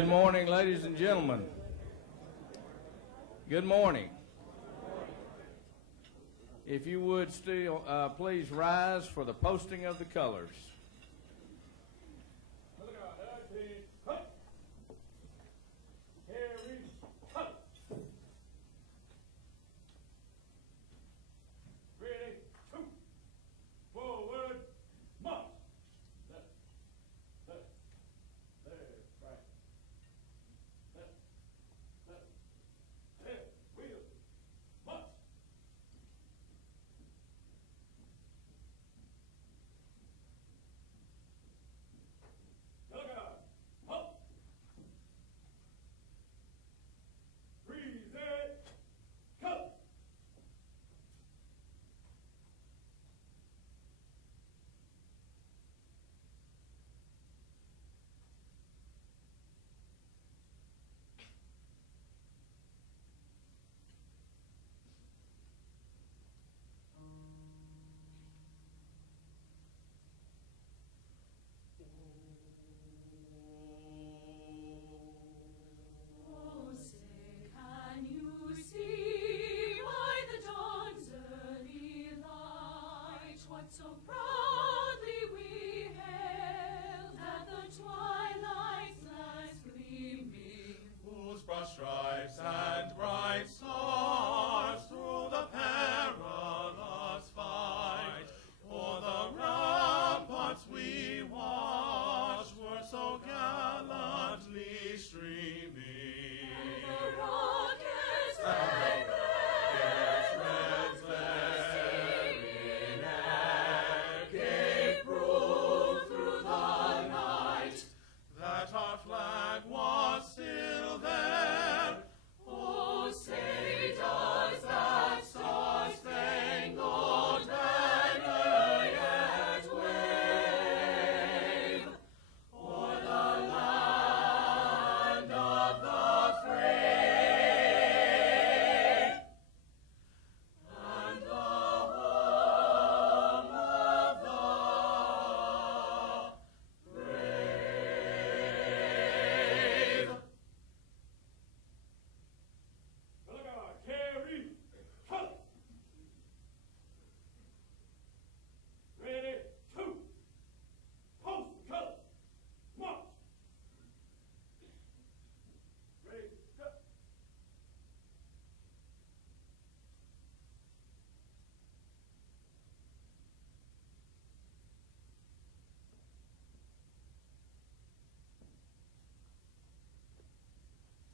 Good morning, ladies and gentlemen. Good morning. If you would still please rise for the posting of the colors. Stripes and bright stars through the perilous fight, o'er the ramparts we watched were so gallantly streaming. And the rockets red flaring air gave proof through the night that our flag was still there. Oh, say does that star-spangled banner yet wave o'er the land of the free and the home of the brave? Carry, cut. Ready, two. Post, cut. March. Ready, cut.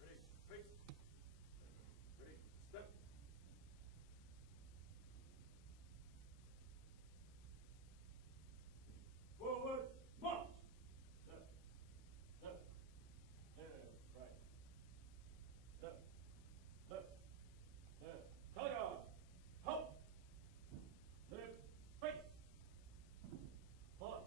Ready, face. Ready, step. Forward, march. Left, left, right. Left, left, color guard. Hop. Left, face. Forward.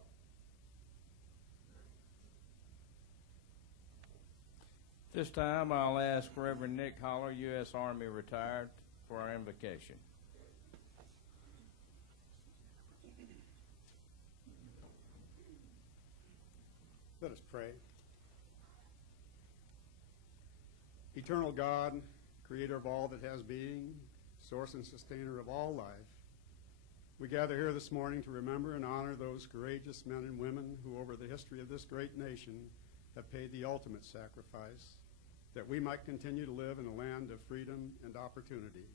This time I'll ask Reverend Nick Holler, U.S. Army retired, for our invocation. Let us pray. Eternal God, creator of all that has being, source and sustainer of all life, we gather here this morning to remember and honor those courageous men and women who over the history of this great nation have paid the ultimate sacrifice that we might continue to live in a land of freedom and opportunity.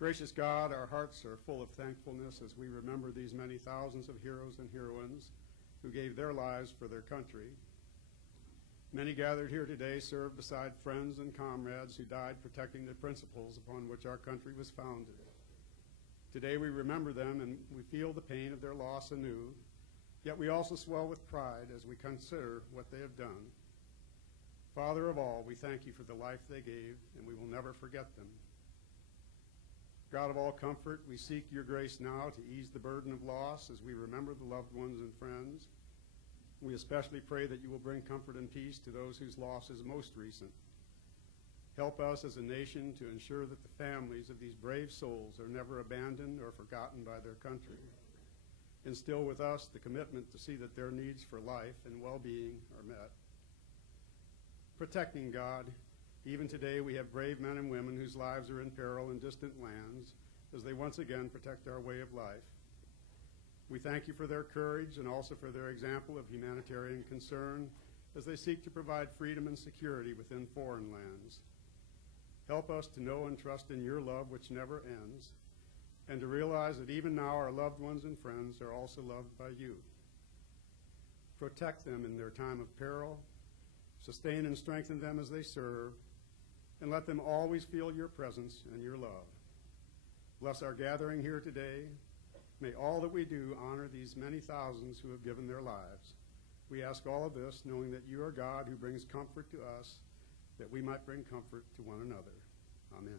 Gracious God, our hearts are full of thankfulness as we remember these many thousands of heroes and heroines who gave their lives for their country. Many gathered here today served beside friends and comrades who died protecting the principles upon which our country was founded. Today we remember them and we feel the pain of their loss anew, yet we also swell with pride as we consider what they have done. Father of all, we thank you for the life they gave, and we will never forget them. God of all comfort, we seek your grace now to ease the burden of loss as we remember the loved ones and friends. We especially pray that you will bring comfort and peace to those whose loss is most recent. Help us as a nation to ensure that the families of these brave souls are never abandoned or forgotten by their country. Instill with us the commitment to see that their needs for life and well-being are met. protecting God. Even today we have brave men and women whose lives are in peril in distant lands as they once again protect our way of life. We thank you for their courage and also for their example of humanitarian concern as they seek to provide freedom and security within foreign lands. Help us to know and trust in your love which never ends, and to realize that even now our loved ones and friends are also loved by you. Protect them in their time of peril, sustain and strengthen them as they serve, and let them always feel your presence and your love. Bless our gathering here today. May all that we do honor these many thousands who have given their lives. We ask all of this knowing that you are God who brings comfort to us, that we might bring comfort to one another. Amen.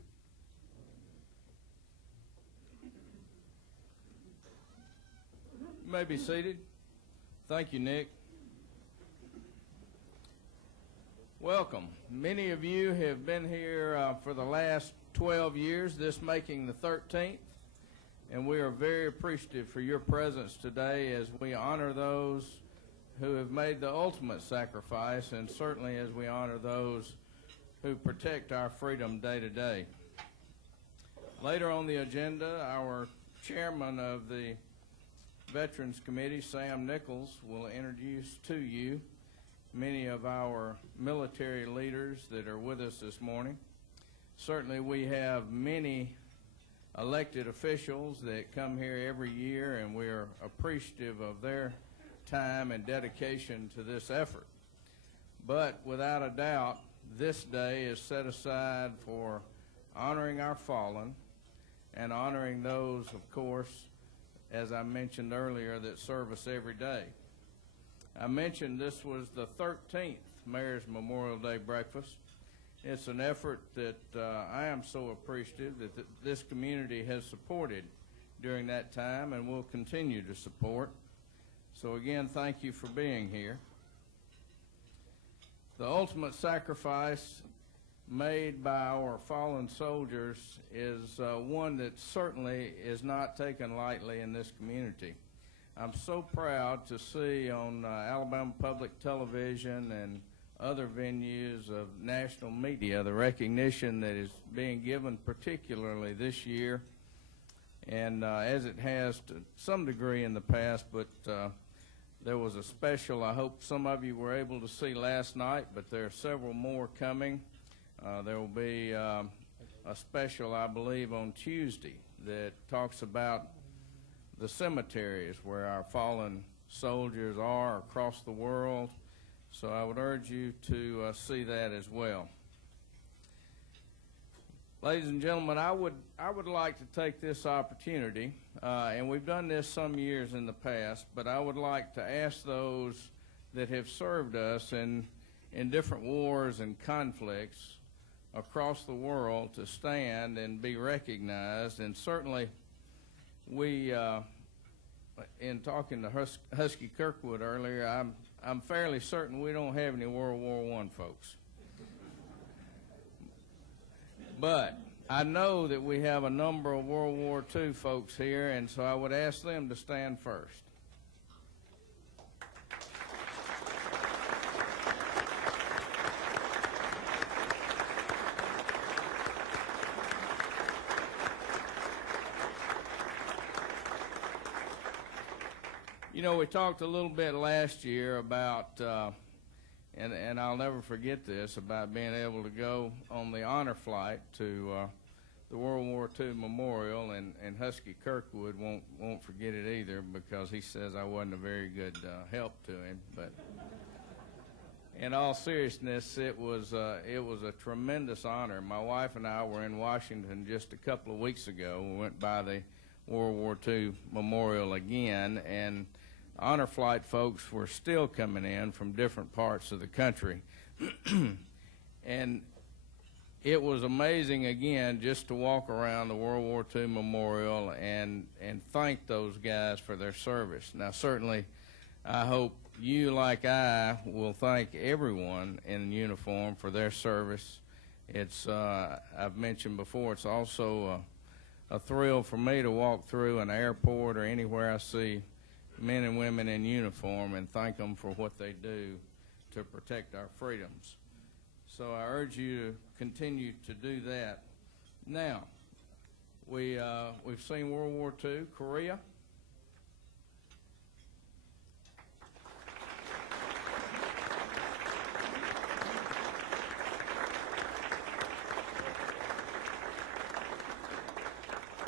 You may be seated. Thank you, Nick. Welcome. Many of you have been here for the last 12 years, this making the 13th, and we are very appreciative for your presence today as we honor those who have made the ultimate sacrifice, and certainly as we honor those who protect our freedom day to day. Later on the agenda, our chairman of the Veterans Committee, Sam Nichols, will introduce to you many of our military leaders that are with us this morning. Certainly we have many elected officials that come here every year, and we are appreciative of their time and dedication to this effort. But without a doubt, this day is set aside for honoring our fallen and honoring those, of course, as I mentioned earlier, that serve us every day. I mentioned this was the 13th Mayor's Memorial Day Breakfast. It's an effort that I am so appreciative that this community has supported during that time and will continue to support. So again, thank you for being here. The ultimate sacrifice made by our fallen soldiers is one that certainly is not taken lightly in this community. I'm so proud to see on Alabama Public Television and other venues of national media the recognition that is being given particularly this year, and as it has to some degree in the past, but there was a special I hope some of you were able to see last night, but there are several more coming. There will be a special, I believe, on Tuesday that talks about the cemeteries where our fallen soldiers are across the world. So I would urge you to see that as well. Ladies and gentlemen, I would like to take this opportunity, and we've done this some years in the past, but I would like to ask those that have served us in different wars and conflicts across the world to stand and be recognized. And certainly we, in talking to Husky Kirkwood earlier, I'm fairly certain we don't have any World War I folks. But I know that we have a number of World War II folks here, and so I would ask them to stand first. You know, we talked a little bit last year about, and I'll never forget this, about being able to go on the honor flight to the World War II Memorial, and Husky Kirkwood won't forget it either because he says I wasn't a very good help to him. But in all seriousness, it was a tremendous honor. My wife and I were in Washington just a couple of weeks ago. We went by the World War II Memorial again, and honor flight folks were still coming in from different parts of the country. And it was amazing, again, just to walk around the World War II Memorial and thank those guys for their service. Now, certainly, I hope you, like I, will thank everyone in uniform for their service. It's, I've mentioned before, it's also a thrill for me to walk through an airport or anywhere I see men and women in uniform and thank them for what they do to protect our freedoms. So I urge you to continue to do that. Now, we've seen World War II, Korea.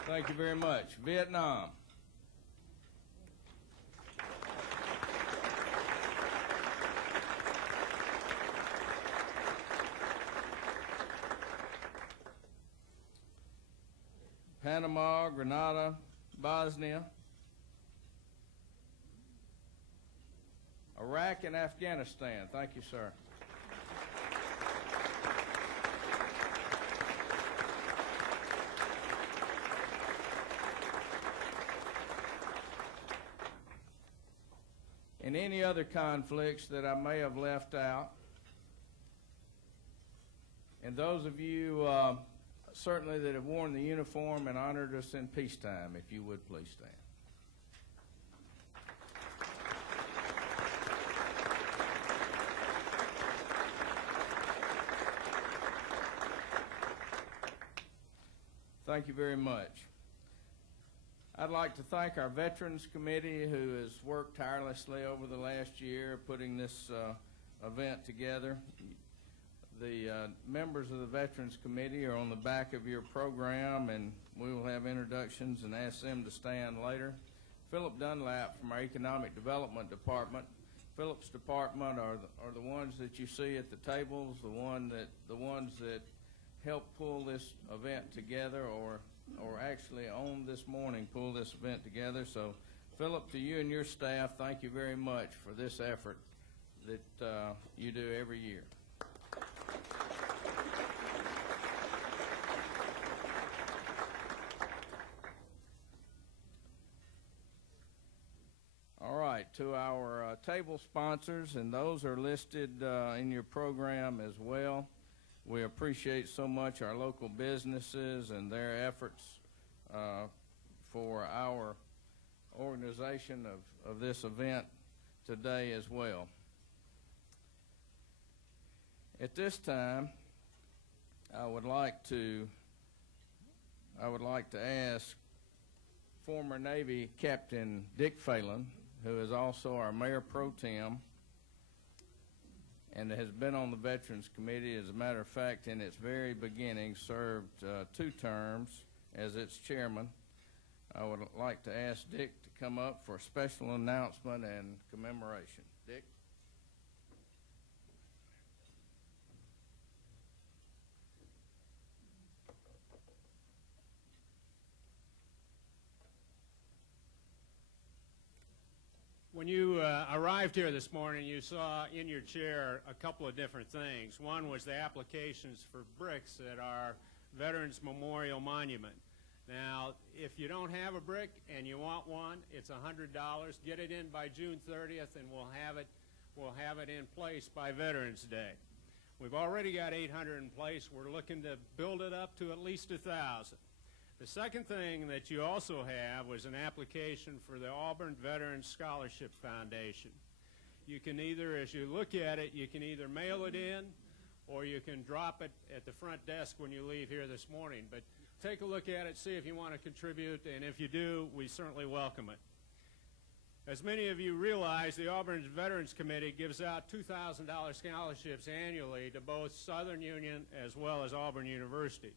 Thank you very much. Vietnam. Panama, Grenada, Bosnia, Iraq, and Afghanistan. Thank you, sir. And any other conflicts that I may have left out. And those of you certainly that have worn the uniform and honored us in peacetime, if you would please stand. Thank you very much. I'd like to thank our Veterans Committee, who has worked tirelessly over the last year putting this event together. The members of the Veterans Committee are on the back of your program, and we will have introductions and ask them to stand later. Philip Dunlap from our Economic Development Department. Philip's department are the ones that you see at the tables, the ones that help pull this event together, or actually on this morning pull this event together. So, Philip, to you and your staff, thank you very much for this effort that you do every year. All right, to our table sponsors, and those are listed in your program as well. We appreciate so much our local businesses and their efforts for our organization of this event today as well. At this time, I would like to ask former Navy Captain Dick Phelan, who is also our Mayor Pro Tem and has been on the Veterans Committee. As a matter of fact, in its very beginning, served 2 terms as its chairman. I would like to ask Dick to come up for a special announcement and commemoration. Dick? When you arrived here this morning, you saw in your chair a couple of different things. One was the applications for bricks at our Veterans Memorial Monument. Now, if you don't have a brick and you want one, it's $100. Get it in by June 30th, and we'll have it in place by Veterans Day. We've already got 800 in place. We're looking to build it up to at least 1,000. The second thing that you also have was an application for the Auburn Veterans Scholarship Foundation. You can either, as you look at it, you can either mail it in or you can drop it at the front desk when you leave here this morning. But take a look at it, see if you want to contribute, and if you do, we certainly welcome it. As many of you realize, the Auburn Veterans Committee gives out $2,000 scholarships annually to both Southern Union as well as Auburn University.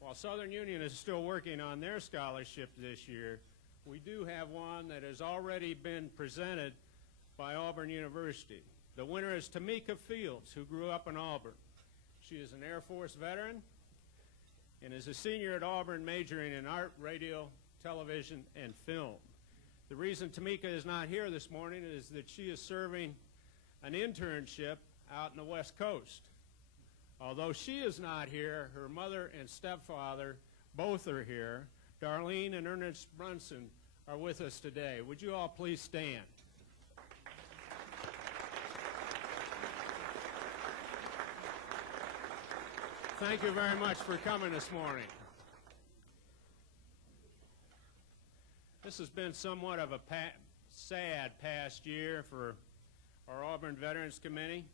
While Southern Union is still working on their scholarship this year, we do have one that has already been presented by Auburn University. The winner is Tamika Fields, who grew up in Auburn. She is an Air Force veteran and is a senior at Auburn, majoring in art, radio, television, and film. The reason Tamika is not here this morning is that she is serving an internship out in the West Coast. Although she is not here, her mother and stepfather both are here. Darlene and Ernest Brunson are with us today. Would you all please stand? Thank you very much for coming this morning. This has been somewhat of a sad past year for our Auburn Veterans Committee.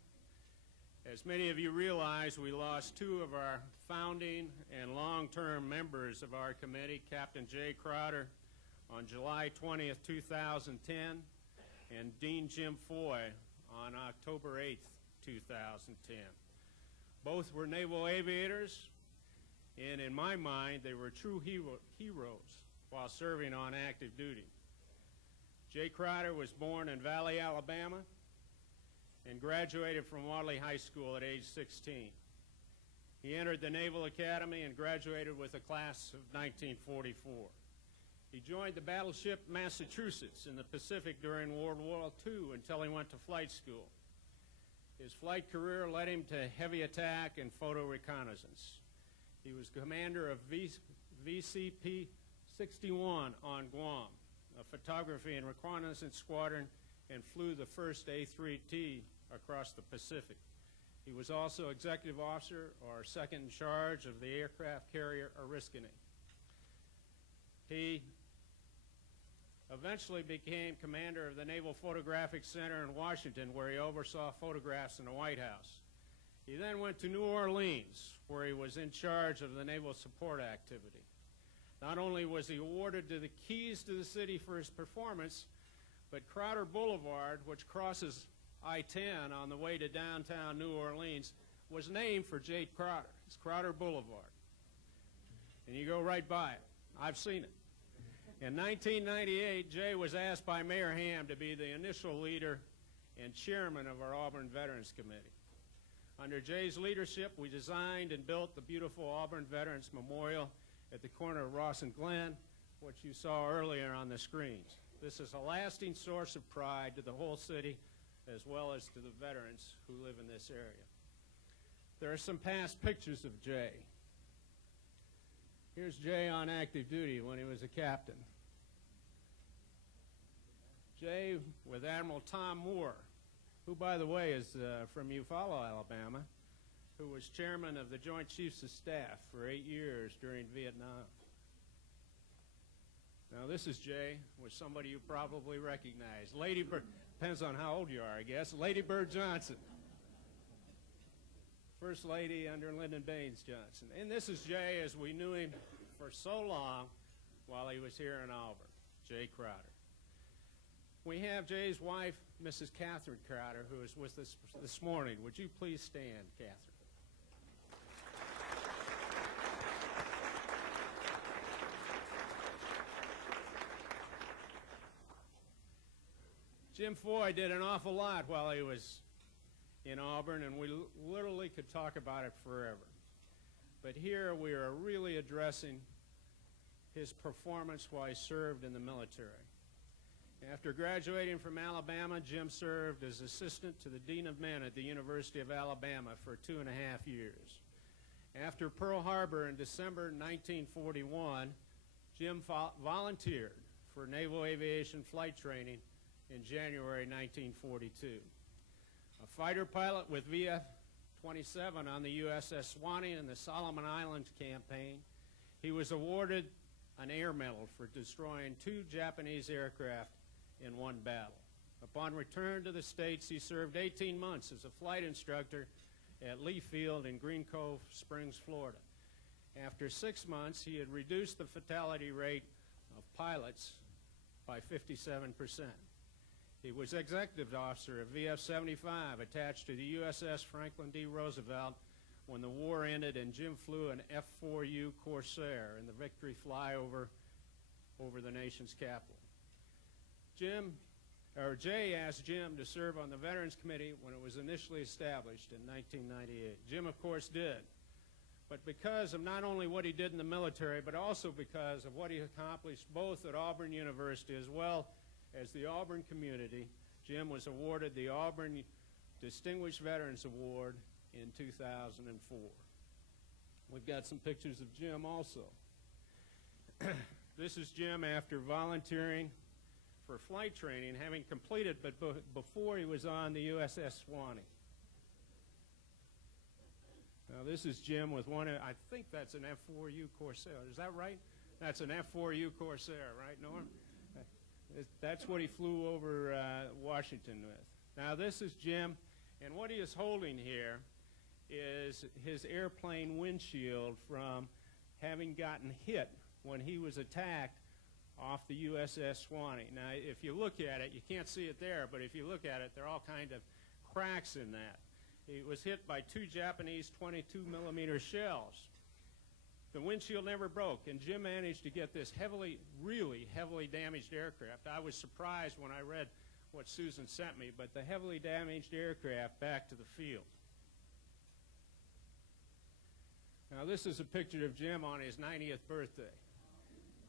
As many of you realize, we lost two of our founding and long-term members of our committee, Captain Jay Crowder on July 20th, 2010, and Dean Jim Foy on October 8th, 2010. Both were naval aviators, and in my mind, they were true heroes while serving on active duty. Jay Crowder was born in Valley, Alabama, and graduated from Wadley High School at age 16. He entered the Naval Academy and graduated with a class of 1944. He joined the battleship Massachusetts in the Pacific during World War II until he went to flight school. His flight career led him to heavy attack and photo reconnaissance. He was commander of VCP-61 on Guam, a photography and reconnaissance squadron, and flew the first A-3T across the Pacific. He was also executive officer or second in charge of the aircraft carrier Oriskany. He eventually became commander of the Naval Photographic Center in Washington, where he oversaw photographs in the White House. He then went to New Orleans, where he was in charge of the naval support activity. Not only was he awarded the keys to the city for his performance, but Crowder Boulevard, which crosses I-10 on the way to downtown New Orleans, was named for Jay Crowder. It's Crowder Boulevard. And you go right by it. I've seen it. In 1998, Jay was asked by Mayor Ham to be the initial leader and chairman of our Auburn Veterans Committee. Under Jay's leadership, we designed and built the beautiful Auburn Veterans Memorial at the corner of Ross and Glen, which you saw earlier on the screens. This is a lasting source of pride to the whole city, as well as to the veterans who live in this area. There are some past pictures of Jay. Here's Jay on active duty when he was a captain. Jay with Admiral Tom Moore, who, by the way, is from Eufaula, Alabama, who was chairman of the Joint Chiefs of Staff for 8 years during Vietnam. Now, this is Jay with somebody you probably recognize. Lady Bird, depends on how old you are, I guess. Lady Bird Johnson. First Lady under Lyndon Baines Johnson. And this is Jay as we knew him for so long while he was here in Auburn, Jay Crowder. We have Jay's wife, Mrs. Catherine Crowder, who is with us this morning. Would you please stand, Catherine? Jim Foy did an awful lot while he was in Auburn, and we literally could talk about it forever. But here we are really addressing his performance while he served in the military. After graduating from Alabama, Jim served as assistant to the Dean of Men at the University of Alabama for 2.5 years. After Pearl Harbor in December 1941, Jim volunteered for naval aviation flight training in January 1942. A fighter pilot with VF-27 on the USS Swanee in the Solomon Islands campaign, he was awarded an Air Medal for destroying 2 Japanese aircraft in one battle. Upon return to the States, he served 18 months as a flight instructor at Lee Field in Green Cove Springs, Florida. After 6 months, he had reduced the fatality rate of pilots by 57%. He was executive officer of VF-75 attached to the USS Franklin D. Roosevelt when the war ended, and Jim flew an F-4U Corsair in the victory flyover over the nation's capital. Jay asked Jim to serve on the Veterans Committee when it was initially established in 1998. Jim, of course, did. But because of not only what he did in the military, but also because of what he accomplished both at Auburn University as well as the Auburn community, Jim was awarded the Auburn Distinguished Veterans Award in 2004. We've got some pictures of Jim also. This is Jim after volunteering for flight training, having completed, but before he was on the USS Swanee. Now this is Jim with one, I think that's an F-4U Corsair. Is that right? That's an F-4U Corsair, right, Norm? That's what he flew over Washington with. Now this is Jim, and what he is holding here is his airplane windshield from having gotten hit when he was attacked off the USS Swanee. Now, if you look at it, you can't see it there, but if you look at it, there are all kinds of cracks in that. He was hit by 2 Japanese 22-millimeter shells. The windshield never broke, and Jim managed to get this really heavily damaged aircraft. I was surprised when I read what Susan sent me, but the heavily damaged aircraft back to the field. Now, this is a picture of Jim on his 90th birthday.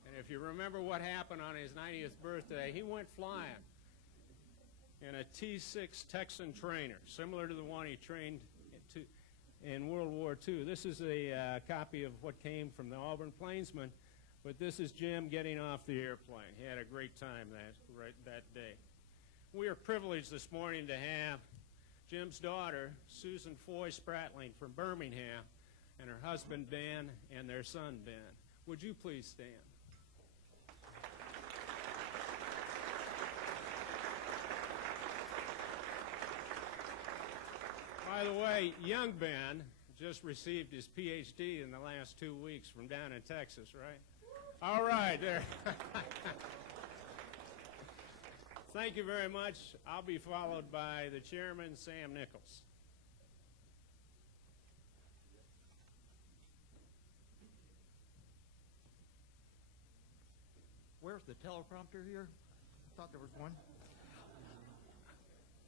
And if you remember what happened on his 90th birthday, he went flying in a T-6 Texan trainer, similar to the one he trained in World War II. This is a copy of what came from the Auburn Plainsman, but this is Jim getting off the airplane. He had a great time that day. We are privileged this morning to have Jim's daughter, Susan Foy Spratling from Birmingham, and her husband, Ben, and their son, Ben. Would you please stand? By the way, young Ben just received his PhD in the last 2 weeks from down in Texas, right? All right, there. Thank you very much. I'll be followed by the chairman, Sam Nichols. Where's the teleprompter here? I thought there was one.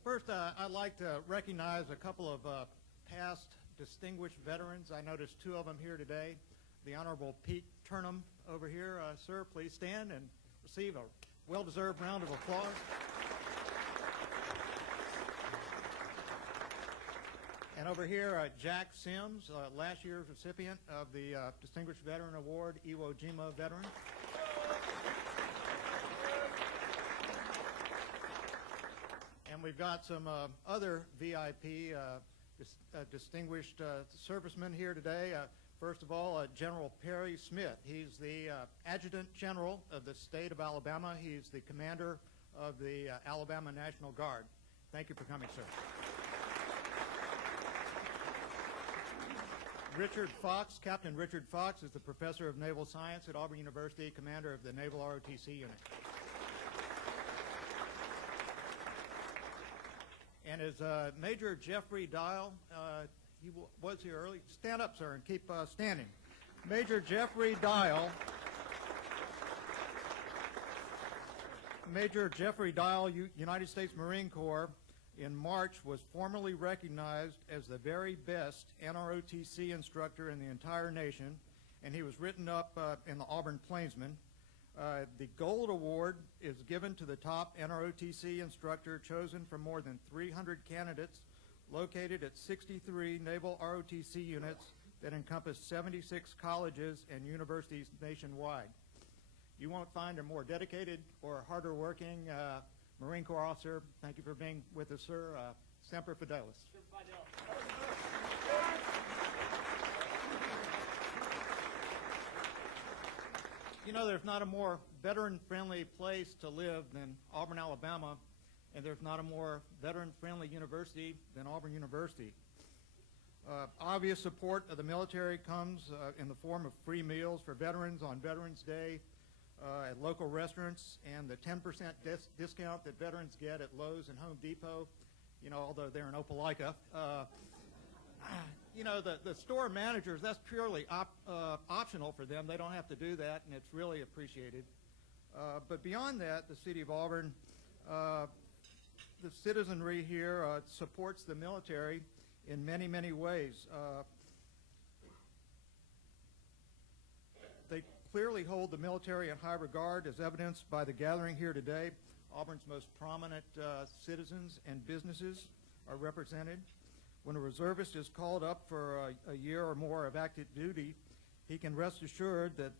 First, I'd like to recognize a couple of past distinguished veterans. I noticed 2 of them here today. The Honorable Pete Turnham over here. Sir, please stand and receive a well-deserved round of applause. And over here, Jack Sims, last year's recipient of the Distinguished Veteran Award, Iwo Jima veteran. And we've got some other VIP distinguished servicemen here today. First of all, General Perry Smith. He's the Adjutant General of the state of Alabama. He's the commander of the Alabama National Guard. Thank you for coming, sir. Richard Fox, Captain Richard Fox, is the Professor of Naval Science at Auburn University, commander of the Naval ROTC unit. And as Major Jeffrey Dial, he was here early. Stand up, sir, and keep standing. Major Jeffrey Dial. Major Jeffrey Dial, United States Marine Corps, in March was formally recognized as the very best NROTC instructor in the entire nation, and he was written up in the Auburn Plainsman. The Gold Award is given to the top NROTC instructor chosen from more than 300 candidates located at 63 Naval ROTC units that encompass 76 colleges and universities nationwide. You won't find a more dedicated or harder working Marine Corps officer. Thank you for being with us, sir. Semper Fidelis. You know, there's not a more veteran-friendly place to live than Auburn, Alabama, and there's not a more veteran-friendly university than Auburn University. Obvious support of the military comes in the form of free meals for veterans on Veterans Day at local restaurants, and the 10% discount that veterans get at Lowe's and Home Depot, you know, although they're in Opelika. You know, the store managers, that's purely optional for them. They don't have to do that, and it's really appreciated. But beyond that, the city of Auburn, the citizenry here supports the military in many, many ways. They clearly hold the military in high regard, as evidenced by the gathering here today. Auburn's most prominent citizens and businesses are represented. When a reservist is called up for a year or more of active duty, he can rest assured that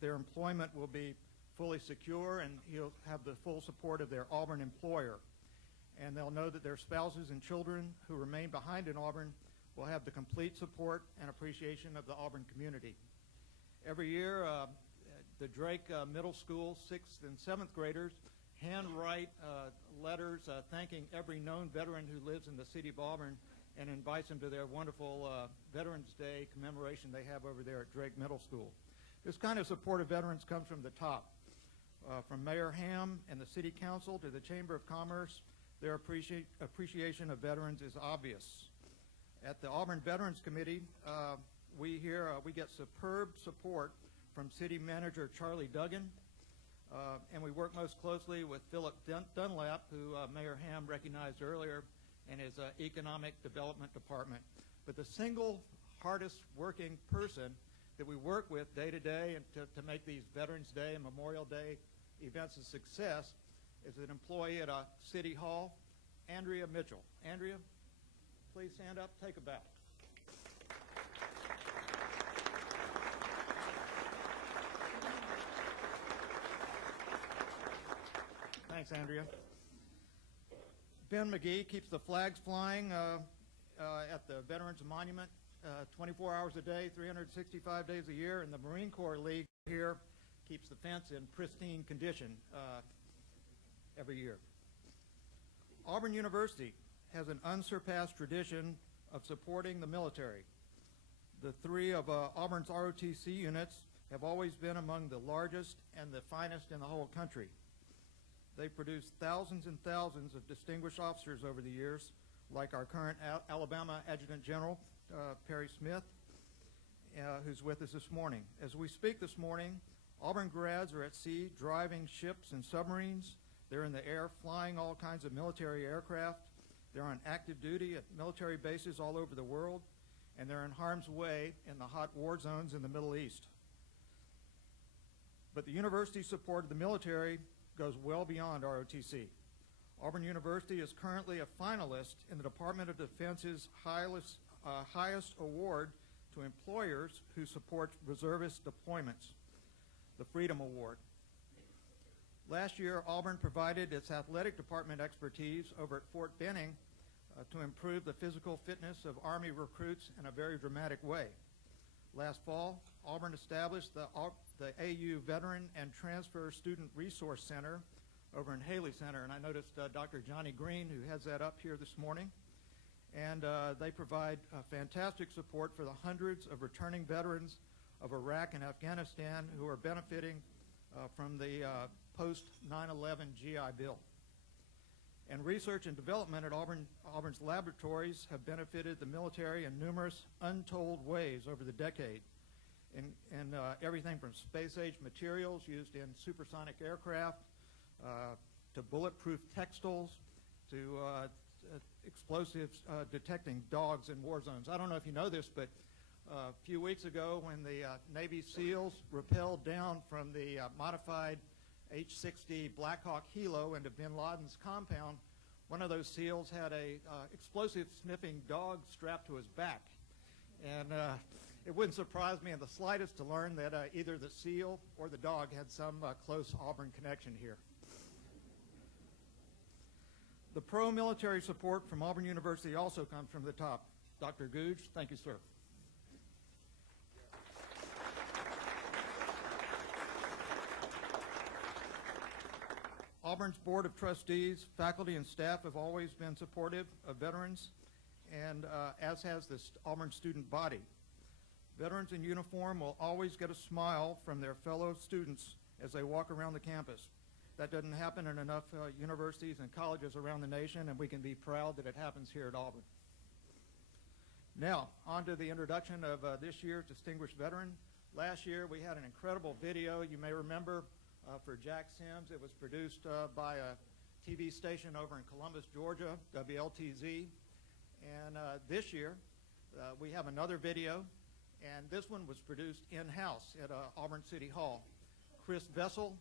their employment will be fully secure, and he'll have the full support of their Auburn employer. And they'll know that their spouses and children who remain behind in Auburn will have the complete support and appreciation of the Auburn community. Every year, the Drake Middle School 6th and 7th graders handwrite letters thanking every known veteran who lives in the city of Auburn and invites them to their wonderful Veterans Day commemoration they have over there at Drake Middle School. This kind of support of veterans comes from the top. From Mayor Ham and the City Council to the Chamber of Commerce, their appreciation of veterans is obvious. At the Auburn Veterans Committee, we get superb support from City Manager Charlie Duggan, and we work most closely with Philip Dunlap, who Mayor Ham recognized earlier, and his Economic Development Department. But the single hardest working person that we work with day to day and to make these Veterans Day and Memorial Day events a success is an employee at City Hall, Andrea Mitchell. Andrea, please stand up, take a bow. Thanks, Andrea. Ben McGee keeps the flags flying at the Veterans Monument 24 hours a day, 365 days a year, and the Marine Corps League here keeps the fence in pristine condition every year. Auburn University has an unsurpassed tradition of supporting the military. The three of Auburn's ROTC units have always been among the largest and the finest in the whole country. They've produced thousands and thousands of distinguished officers over the years, like our current Alabama Adjutant General, Perry Smith, who's with us this morning. As we speak this morning, Auburn grads are at sea driving ships and submarines. They're in the air flying all kinds of military aircraft. They're on active duty at military bases all over the world, and they're in harm's way in the hot war zones in the Middle East. But the university's support of the military goes well beyond ROTC. Auburn University is currently a finalist in the Department of Defense's highest award to employers who support reservist deployments, the Freedom Award. Last year, Auburn provided its athletic department expertise over at Fort Benning to improve the physical fitness of Army recruits in a very dramatic way. Last fall, Auburn established the AU Veteran and Transfer Student Resource Center over in Haley Center, and I noticed Dr. Johnny Green, who heads that up here this morning, and they provide fantastic support for the hundreds of returning veterans of Iraq and Afghanistan who are benefiting from the post-9/11 GI Bill. And research and development at Auburn's laboratories have benefited the military in numerous untold ways over the decade, in everything from space-age materials used in supersonic aircraft to bulletproof textiles to explosives detecting dogs in war zones. I don't know if you know this, but a few weeks ago when the Navy SEALs rappelled down from the modified H-60 Black Hawk Hilo into bin Laden's compound, one of those SEALs had a explosive sniffing dog strapped to his back. And it wouldn't surprise me in the slightest to learn that either the SEAL or the dog had some close Auburn connection here. The pro-military support from Auburn University also comes from the top. Dr. Googe, thank you, sir. Auburn's Board of Trustees, faculty, and staff have always been supportive of veterans, and as has the Auburn student body. Veterans in uniform will always get a smile from their fellow students as they walk around the campus. That doesn't happen in enough universities and colleges around the nation, and we can be proud that it happens here at Auburn. Now, on to the introduction of this year's distinguished veteran. Last year, we had an incredible video, you may remember, for Jack Sims. It was produced by a TV station over in Columbus, Georgia, WLTZ. And this year, we have another video, and this one was produced in-house at Auburn City Hall. Chris Vessel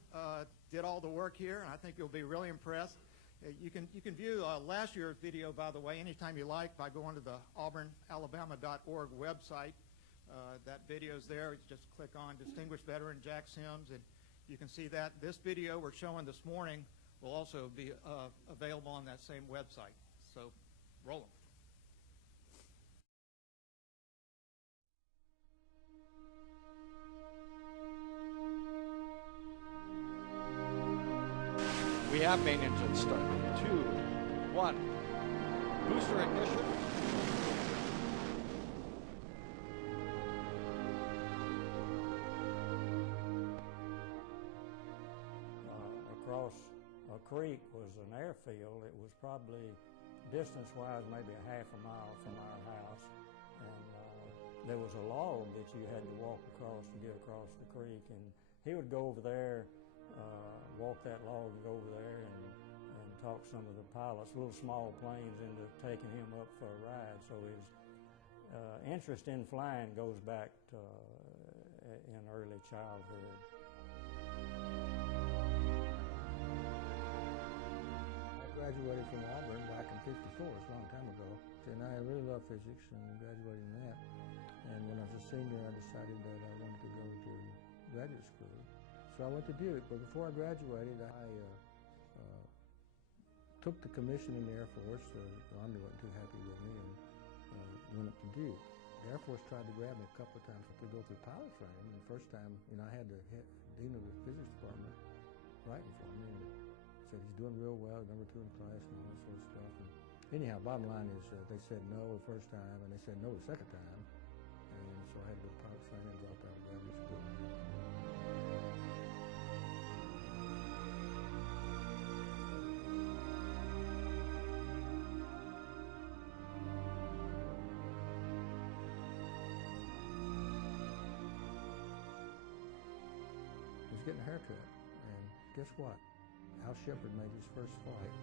did all the work here, and I think you'll be really impressed. You can view last year's video, by the way, anytime you like by going to the auburnalabama.org website. That video's there. Just click on Distinguished Veteran Jack Sims, and you can see that. This video we're showing this morning will also be available on that same website. So, roll them. We have main engine start. 2, 1. Booster ignition. Creek was an airfield. It was probably, distance-wise, maybe a half a mile from our house. And there was a log that you had to walk across to get across the creek. And he would go over there, walk that log and go over there and talk some of the pilots, little small planes, into taking him up for a ride. So his interest in flying goes back to, in early childhood. I graduated from Auburn back in '54, it's a long time ago, and I really love physics and graduated in that. And when I was a senior, I decided that I wanted to go to graduate school. So I went to Duke, but before I graduated, I took the commission in the Air Force. The Army wasn't too happy with me, and went up to Duke. The Air Force tried to grab me a couple of times to go through pilot training. And the first time, I had the dean of the physics department writing for me and said he's doing real well, number 2 in class and all that sort of stuff. And anyhow, bottom line is they said no the first time, and they said no the second time. And so I had to go to pilot training and drop out of graduate school. Getting a haircut, and guess what? Al Shepard made his first flight,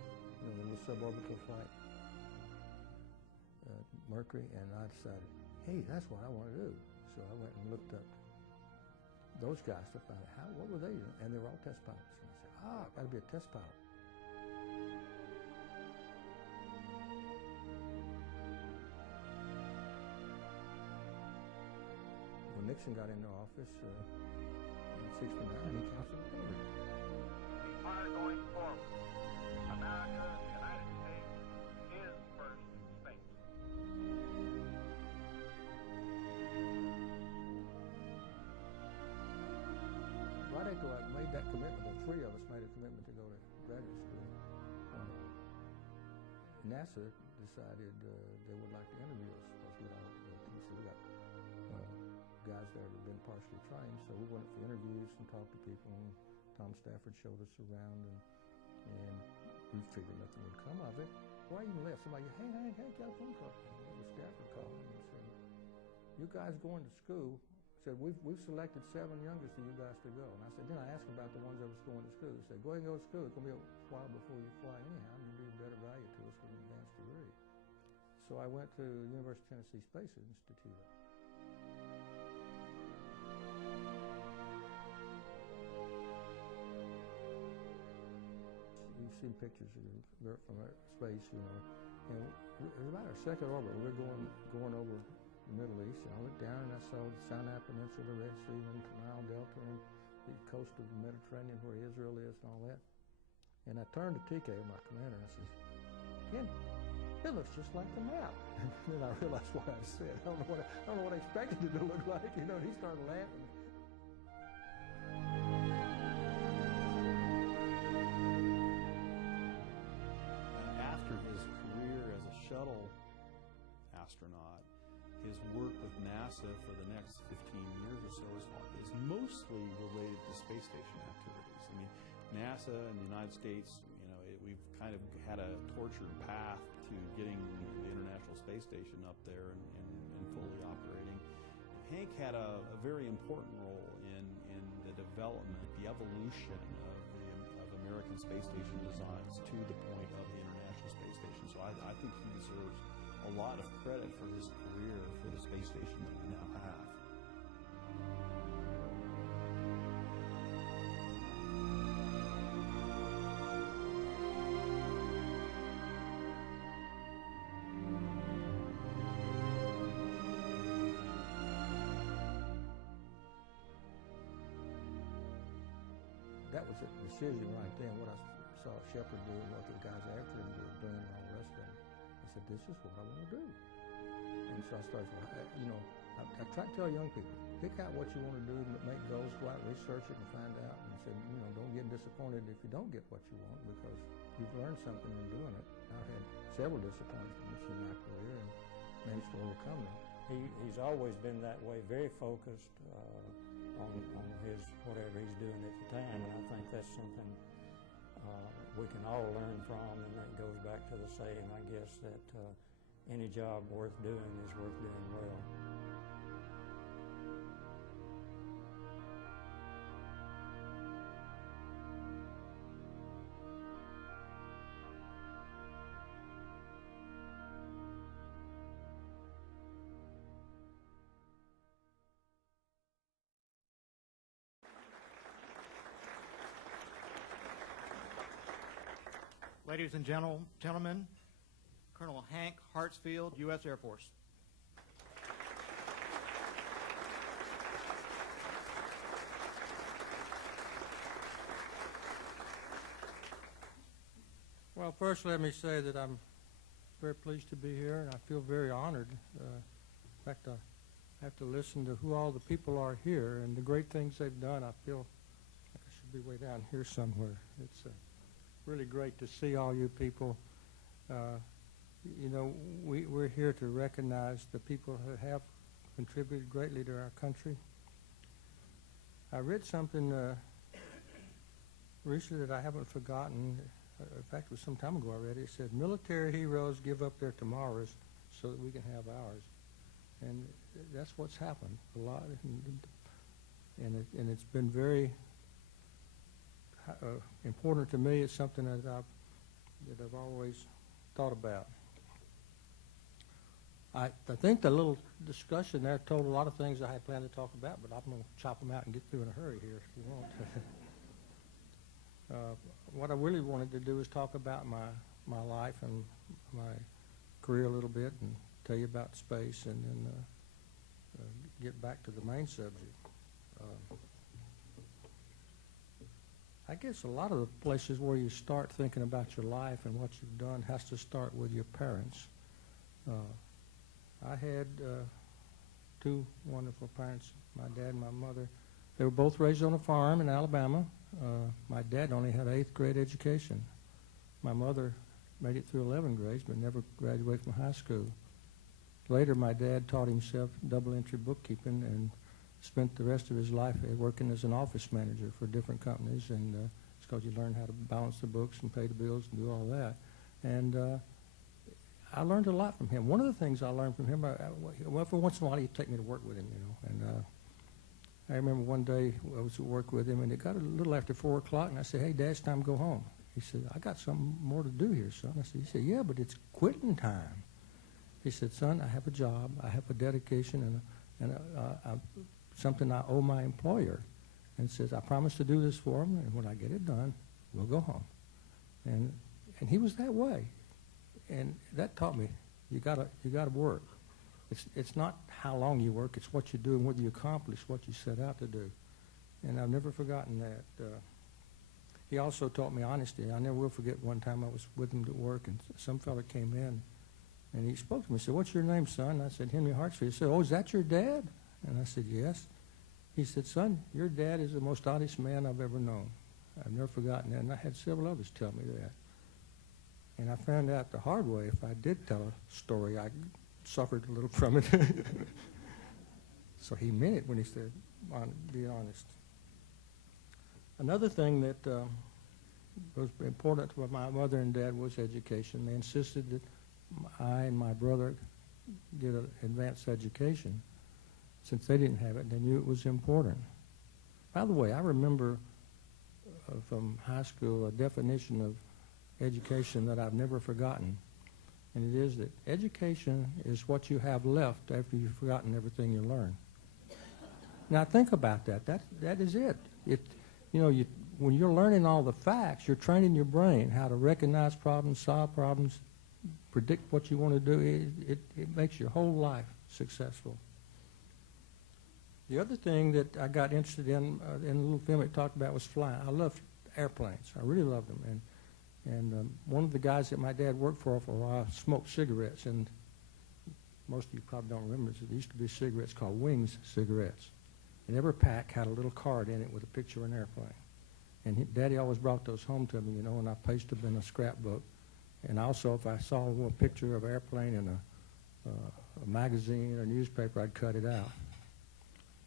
the little suborbital flight, Mercury, and I decided, hey, that's what I want to do. So I went and looked up those guys to find out what were they doing, and they were all test pilots. And I said, I've got to be a test pilot. When Nixon got into office, 69, he canceled the program. We are going forward. America, the United States, is first in space. Right after I made that commitment, the 3 of us made a commitment to go to graduate school, NASA decided they would like to interview us because we all we got guys there that had been partially trained, so we went for interviews and talked to people, and Tom Stafford showed us around, and we figured nothing would come of it. Why even left? Somebody, hey, I got a phone call. It was Stafford calling and said, you guys going to school? Said, we've selected 7 youngest of you guys to go. And I said, then I asked about the ones that was going to school. He said, go ahead and go to school. It's going to be a while before you fly anyhow, and you'll be of better value to us with an advanced degree. So I went to University of Tennessee Space Institute. You've seen pictures of Earth from space, and it was about our second orbit. We were going over the Middle East, and I looked down and I saw the Sinai Peninsula, the Red Sea, and the Nile Delta, and the coast of the Mediterranean where Israel is and all that. And I turned to TK, my commander, and I said, Ken, it looks just like the map. And then I realized what I said. I don't know what I expected it to look like. He started laughing. After his career as a shuttle astronaut, his work with NASA for the next 15 years or so is mostly related to space station activities. I mean, NASA and the United States, we've kind of had a tortured path to getting the International Space Station up there and fully operating. Hank had a very important role in the development, the evolution of American space station designs to the point of the International Space Station. So I think he deserves a lot of credit for his career for the space station that we now have. That was a decision right then, what I saw Shepard do and what the guys after him were doing and all the rest of it. I said, this is what I want to do. And so I started, I try to tell young people, pick out what you want to do, make goals, go out, research it, and find out. And I said, don't get disappointed if you don't get what you want, because you've learned something in doing it. I've had several disappointments in my career and managed to overcome them. He's always been that way, very focused on his whatever he's doing at the time, and I think that's something we can all learn from, and that goes back to the saying, I guess, that any job worth doing is worth doing well. Ladies and gentlemen, Colonel Hank Hartsfield, U.S. Air Force. Well, first let me say that I'm very pleased to be here, and I feel very honored. In fact, I have to listen to who all the people are here and the great things they've done. I feel like I should be way down here somewhere. It's really great to see all you people. You know, we're here to recognize the people who have contributed greatly to our country. I read something recently that I haven't forgotten. In fact, it was some time ago I read it. It said, military heroes give up their tomorrows so that we can have ours. And that's what's happened a lot. And it's been very important to me. It's something that I've always thought about. I think the little discussion there told a lot of things I had planned to talk about, but I'm going to chop them out and get through in a hurry here if you want. What I really wanted to do is talk about my life and my career a little bit and tell you about space, and then get back to the main subject. I guess a lot of the places where you start thinking about your life and what you've done has to start with your parents. I had two wonderful parents, my dad and my mother. They were both raised on a farm in Alabama. My dad only had 8th grade education. My mother made it through 11 grades but never graduated from high school. Later, my dad taught himself double-entry bookkeeping and spent the rest of his life working as an office manager for different companies, and it's because you learn how to balance the books and pay the bills and do all that. And I learned a lot from him. One of the things I learned from him, well, for once in a while he'd take me to work with him, you know. And I remember one day I was at work with him, and it got a little after 4 o'clock, and I said, "Hey, Dad, it's time to go home." He said, "I got something more to do here, son." He said, "Yeah, but it's quitting time." He said, "Son, I have a job, I have a dedication, and something I owe my employer." And says, "I promise to do this for him, and when I get it done, we'll go home." And he was that way, and that taught me you gotta work. It's not how long you work; it's what you do and whether you accomplish what you set out to do. And I've never forgotten that. He also taught me honesty. I never will forget one time I was with him at work, and some fella came in, and he spoke to me. He said, "What's your name, son?" And I said, "Henry Hartsfield." He said, "Oh, is that your dad?" And I said, "Yes." He said, "Son, your dad is the most honest man I've ever known." I've never forgotten that, and I had several others tell me that. And I found out the hard way, if I did tell a story, I suffered a little from it. So he meant it when he said, "Be honest." Another thing that was important to my mother and dad was education. They insisted that I and my brother get an advanced education. Since they didn't have it, they knew it was important. By the way, I remember from high school a definition of education that I've never forgotten, and it is that education is what you have left after you've forgotten everything you learned. Now think about that. That is it. When you're learning all the facts, you're training your brain how to recognize problems, solve problems, predict what you want to do. It makes your whole life successful. The other thing that I got interested in the little film it talked about was flying. I loved airplanes. I really loved them. And one of the guys that my dad worked for a while smoked cigarettes. And most of you probably don't remember this. There used to be cigarettes called Wings cigarettes. And every pack had a little card in it with a picture of an airplane. And Daddy always brought those home to me, and I pasted them in a scrapbook. And also, if I saw a picture of an airplane in a magazine or newspaper, I'd cut it out.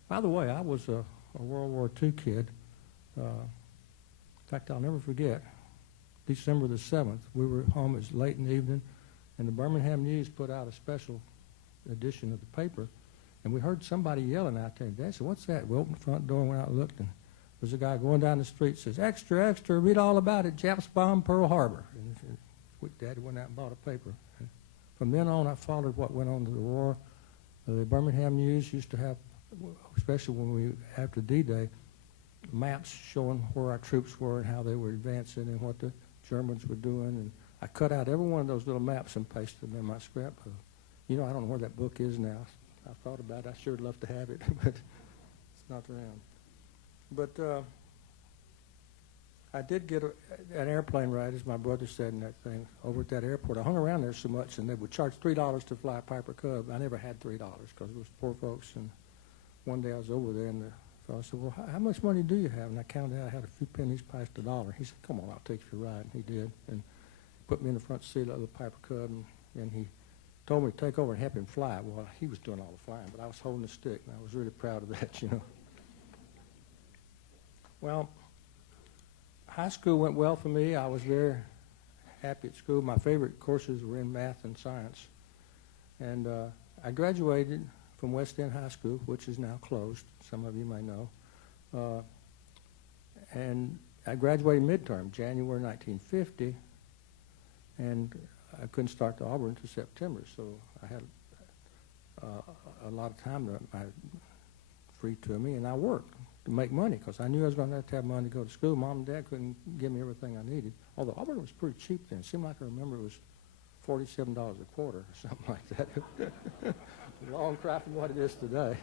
By the way, I was a World War II kid. In fact, I'll never forget. December the 7th. We were home. It was late in the evening, and the Birmingham News put out a special edition of the paper, and we heard somebody yelling out there. Dad said, "What's that?" We opened the front door and went out and looked, and there was a guy going down the street, says, "Extra, extra, read all about it. Japs bombed Pearl Harbor." And Daddy went out and bought a paper. And from then on, I followed what went on to the war. The Birmingham News used to have, especially after D-Day, maps showing where our troops were and how they were advancing and what the Germans were doing. And I cut out every one of those little maps and pasted them in my scrapbook. I don't know where that book is now. I thought about it. I sure would love to have it, but it's not around. But I did get an airplane ride, as my brother said in that thing, over at that airport. I hung around there so much, and they would charge $3 to fly a Piper Cub. I never had $3 because it was poor folks. And one day I was over there, and the fellow said, "Well, how much money do you have?" And I counted out I had a few pennies past $1. He said, "Come on, I'll take you for a ride." And he did, and put me in the front seat of the Piper Cub, and he told me to take over and help him fly. Well, he was doing all the flying, but I was holding the stick, and I was really proud of that, Well, high school went well for me. I was very happy at school. My favorite courses were in math and science. And I graduated from West End High School, which is now closed. Some of you may know. And I graduated midterm, January 1950, and I couldn't start to Auburn until September, so I had a lot of time free to me, and I worked to make money because I knew I was going to have money to go to school. Mom and Dad couldn't give me everything I needed, although Auburn was pretty cheap then. It seemed like I remember it was $47 a quarter or something like that. A long cry from what it is today.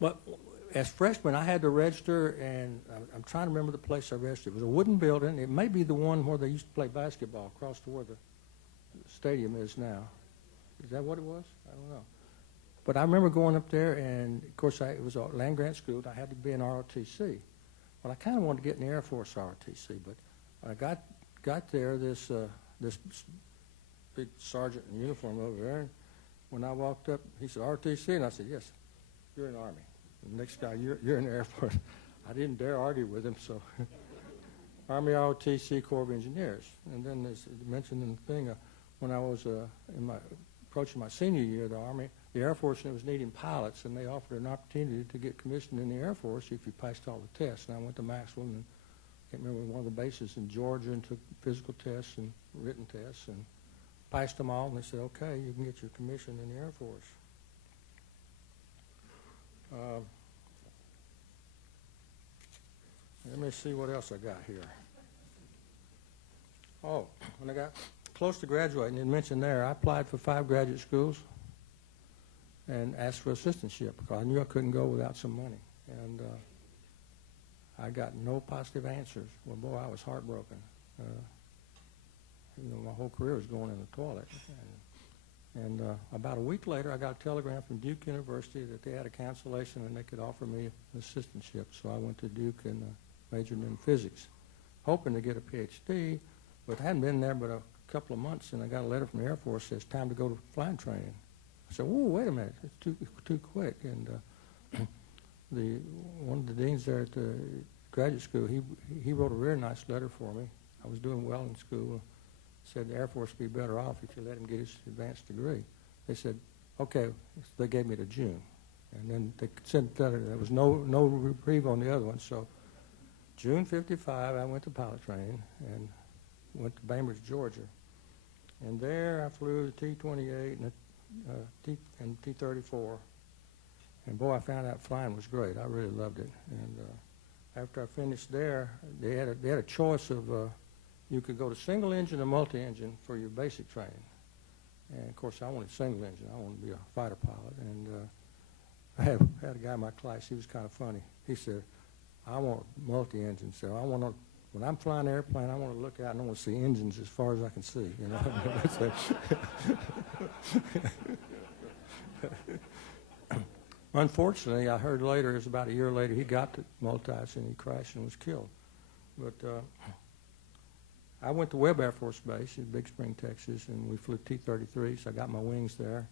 But as freshmen, I had to register, and I'm trying to remember the place I registered. It was a wooden building. It may be the one where they used to play basketball across to where the stadium is now. Is that what it was? I don't know. But I remember going up there, and, of course, it was a land-grant school. I had to be in ROTC. Well, I kind of wanted to get in the Air Force ROTC, but when I got there, this big sergeant in uniform over there, and when I walked up, he said, "ROTC?" And I said, "Yes, you're in the Army." The next guy, "You're in the Air Force." I didn't dare argue with him, so Army ROTC, Corps of Engineers. And then, as mentioned in the thing, when I was approaching my senior year of the Army, the Air Force was needing pilots, and they offered an opportunity to get commissioned in the Air Force if you passed all the tests. And I went to Maxwell, and I can't remember one of the bases in Georgia, and took physical tests and written tests, and passed them all. And they said, "Okay, you can get your commission in the Air Force." Let me see what else I got here. Oh, when I got close to graduating, and mentioned there, I applied for 5 graduate schools and asked for assistantship because I knew I couldn't go without some money. And I got no positive answers. Well, boy, I was heartbroken. My whole career was going in the toilet. And about a week later, I got a telegram from Duke University that they had a cancellation and they could offer me an assistantship. So I went to Duke and majored in physics, hoping to get a PhD, but I hadn't been there but a couple of months, and I got a letter from the Air Force that says, "Time to go to flying training." I said, "Whoa, wait a minute, it's too quick." And one of the deans there at the graduate school, he wrote a very nice letter for me. I was doing well in school. Said the Air Force would be better off if you let him get his advanced degree. They said, "Okay." So they gave me to June, and then they sent that. There was no reprieve on the other one. So June '55, I went to pilot training and went to Bainbridge, Georgia, and there I flew the T-28 and T-34. And boy, I found out flying was great. I really loved it. And after I finished there, they had a choice of you could go to single engine or multi-engine for your basic training. And of course, I wanted single engine. I wanted to be a fighter pilot. And I had a guy in my class. He was kind of funny. He said, "I want multi-engine. So I want to, when I'm flying an airplane, I want to look out and I want to see engines as far as I can see." Unfortunately, I heard later, it was about a year later, he got to multis and he crashed and was killed. But I went to Webb Air Force Base in Big Spring, Texas, and we flew T-33, so I got my wings there,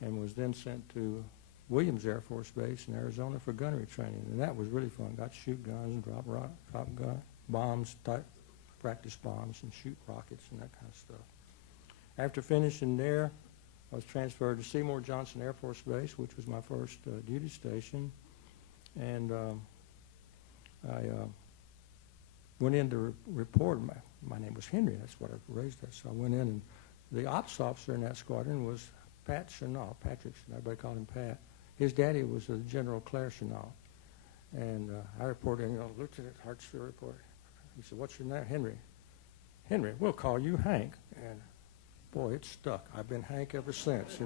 and was then sent to Williams Air Force Base in Arizona for gunnery training, and that was really fun. Got to shoot guns, drop bombs, practice bombs, and shoot rockets and that kind of stuff. After finishing there, I was transferred to Seymour Johnson Air Force Base, which was my first duty station, and I went in to report. My name was Henry. That's what I was raised as. So I went in, and the ops officer in that squadron was Pat Chenal. Patrick, everybody called him Pat. His daddy was General Claire Chenal. And I reported, looked at the Hartsfield report. He said, "What's your name?" "Henry." "Henry, we'll call you Hank." And boy, it stuck. I've been Hank ever since,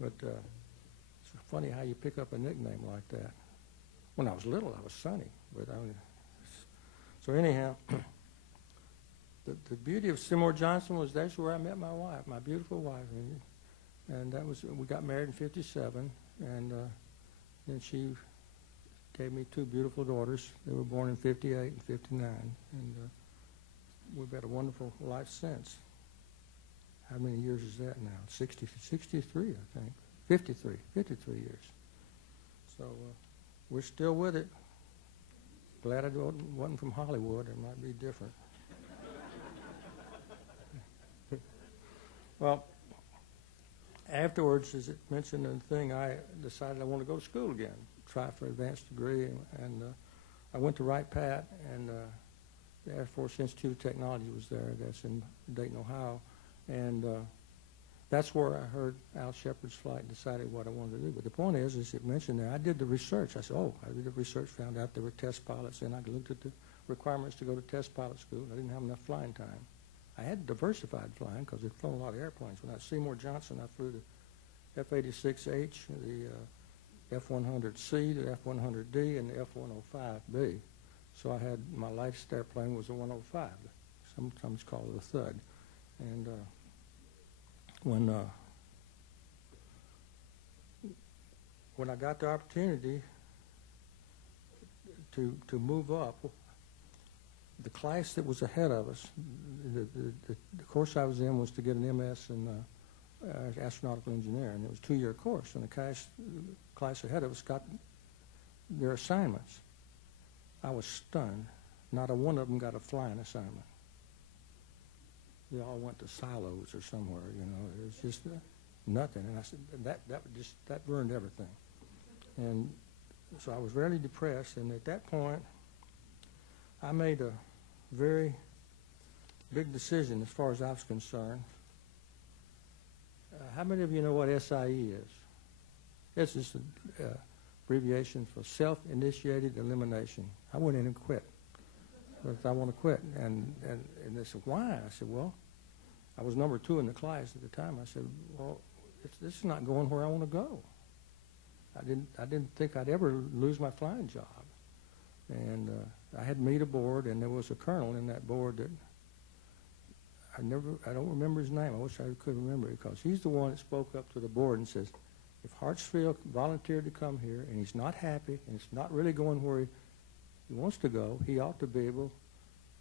But it's funny how you pick up a nickname like that. When I was little, I was Sonny. But so anyhow, the beauty of Seymour Johnson was that's where I met my wife, my beautiful wife. And that was, we got married in '57, and then she gave me two beautiful daughters. They were born in '58 and '59, and we've had a wonderful life since. How many years is that now? 63, I think. 53 years. So we're still with it. Glad I wasn't from Hollywood. It might be different. Well, afterwards, as it mentioned in the thing, I decided I want to go to school again, try for an advanced degree, and I went to Wright-Patt, and the Air Force Institute of Technology was there. That's in Dayton, Ohio, and that's where I heard Al Shepard's flight and decided what I wanted to do. But the point is, as it mentioned there, I did the research. I said, I did the research, found out there were test pilots, and I looked at the requirements to go to test pilot school. I didn't have enough flying time. I had diversified flying because I'd flown a lot of airplanes. When I was Seymour Johnson, I flew the F-86H, the F-100C, the F-100D, and the F-105B. So I had, my lightest airplane was a 105, sometimes called a Thud. And when I got the opportunity to move up, the class that was ahead of us, the course I was in was to get an MS in astronautical engineering. And it was a 2-year course, and the class ahead of us got their assignments. I was stunned. Not a one of them got a flying assignment. They all went to silos or somewhere, It was just nothing. And I said, that ruined everything. And so I was really depressed, and at that point, I made a very big decision as far as I was concerned. How many of you know what SIE is? It's just an abbreviation for self-initiated elimination. I went in and quit. I want to quit. And they said, "Why?" I said, "Well, I was number 2 in the class at the time." I said, "Well, this is not going where I want to go." I didn't think I'd ever lose my flying job. And I had to meet a board, and there was a colonel in that board that I don't remember his name. I wish I could remember it, because he's the one that spoke up to the board and says, if Hartsfield volunteered to come here and he's not happy and it's not really going where he wants to go, he ought to be able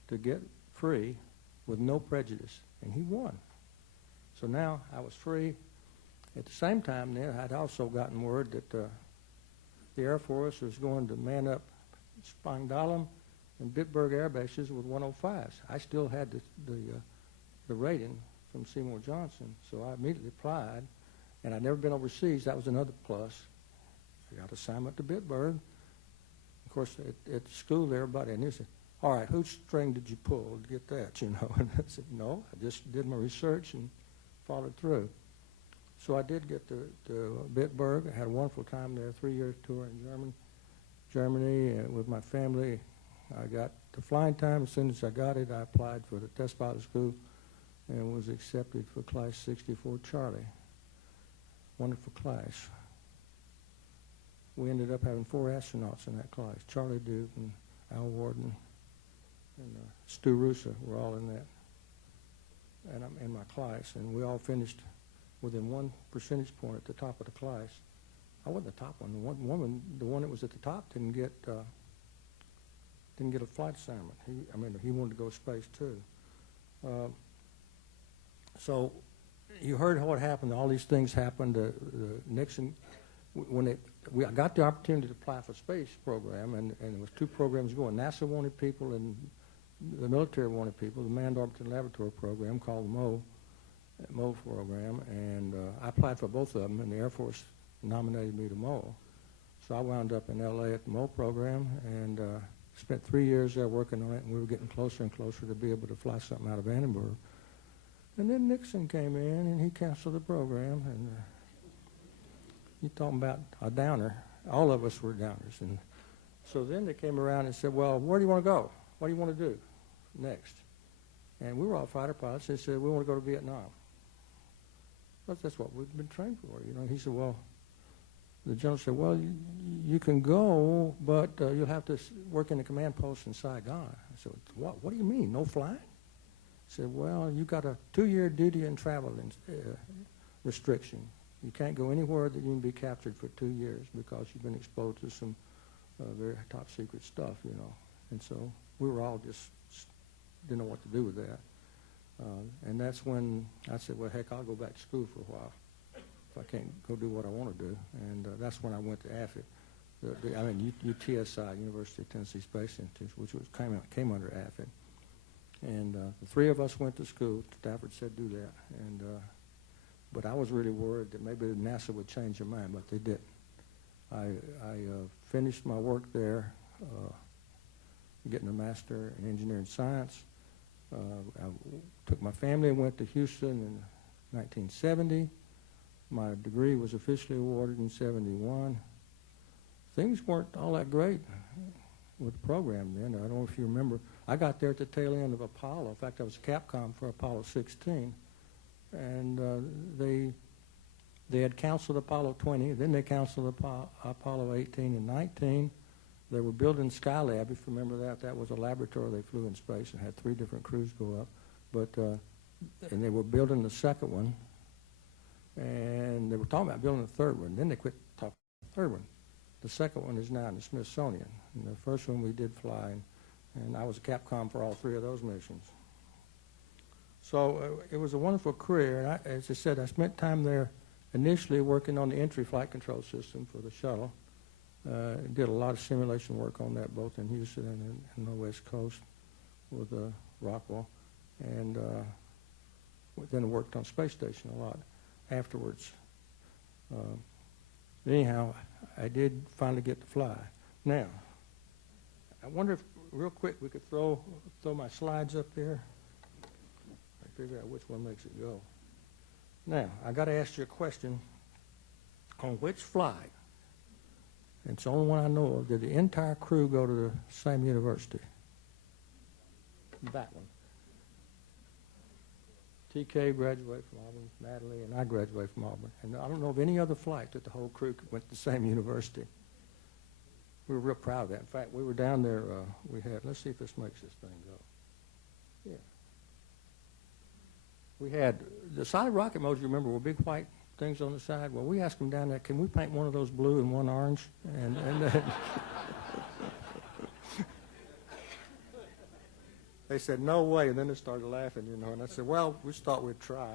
to get free with no prejudice. And he won. So now I was free. At the same time then, I'd also gotten word that the Air Force was going to man up Spangdahlem and Bitburg air bases with 105s. I still had the rating from Seymour Johnson, so I immediately applied, and I'd never been overseas. That was another plus. I got assignment to Bitburg. Of course, at the school, everybody knew. Said, "All right, whose string did you pull to get that?" And I said, "No, I just did my research and followed through." So I did get to Bitburg. I had a wonderful time there, 3-year tour in Germany with my family. I got the flying time. As soon as I got it, I applied for the test pilot school and was accepted for Class 64 Charlie. Wonderful class. We ended up having 4 astronauts in that class. Charlie Duke and Al Warden and Stu Russa were all in that. And I'm in my class, and we all finished within 1 percentage point at the top of the class. I wasn't the top one. The one that was at the top didn't get a flight assignment. He wanted to go to space too. So you heard what happened. All these things happened. Nixon, when we got the opportunity to apply for space program, and there was 2 programs going. NASA wanted people, and the military wanted people. The Manned Orbital Laboratory program, called the MO program, and I applied for both of them, and the Air Force nominated me to MO. So I wound up in L.A. at the MO program, and spent 3 years there working on it, and we were getting closer and closer to be able to fly something out of Vandenberg. And then Nixon came in, and he canceled the program, and you're talking about a downer. All of us were downers. And so then they came around and said, well, where do you want to go? What do you want to do next? And we were all fighter pilots. They said, we want to go to Vietnam. Well, that's what we've been trained for, you know. He said, well, the general said, well, you can go, but you'll have to work in the command post in Saigon. I said, what do you mean, no flying? He said, well, you got a 2-year duty and travel restriction. You can't go anywhere that you can be captured for 2 years because you've been exposed to some very top secret stuff, you know. And so we were all just didn't know what to do with that. And that's when I said, well, heck, I'll go back to school for a while if I can't go do what I want to do. And that's when I went to AFIT. UTSI, University of Tennessee Space Institute, which came under AFIT. And the 3 of us went to school. Stafford said, do that. And but I was really worried that maybe NASA would change their mind, but they didn't. I finished my work there, getting a master in engineering science. I took my family and went to Houston in 1970. My degree was officially awarded in 71. Things weren't all that great with the program then. I don't know if you remember. I got there at the tail end of Apollo. In fact, I was Capcom for Apollo 16. And they had canceled Apollo 20. Then they canceled Apollo 18 and 19. They were building Skylab, if you remember that. That was a laboratory they flew in space and had 3 different crews go up. But and they were building the second one. And they were talking about building the third one. Then they quit talking about the third one. The second one is now in the Smithsonian. And the first one we did fly, and I was a Capcom for all 3 of those missions. So it was a wonderful career. And as I said, I spent time there initially working on the entry flight control system for the shuttle. Did a lot of simulation work on that, both in Houston and in the West Coast with Rockwell. And then worked on Space Station a lot afterwards. Anyhow, I did finally get to fly. Now, I wonder if, real quick, we could throw my slides up there. I figure out which one makes it go. Now, I got to ask you a question. On which flight, and it's the only one I know of, did the entire crew go to the same university? That one. TK graduated from Auburn, Natalie, and I graduated from Auburn. And I don't know of any other flight that the whole crew went to the same university. We were real proud of that. In fact, we were down there, let's see if this makes this thing go. Yeah. We had, the solid rocket motors, you remember, were big white things on the side. Well, we asked them down there, can we paint one of those blue and one orange? And they said, no way. And then they started laughing, you know. And I said, well, we just thought we'd try.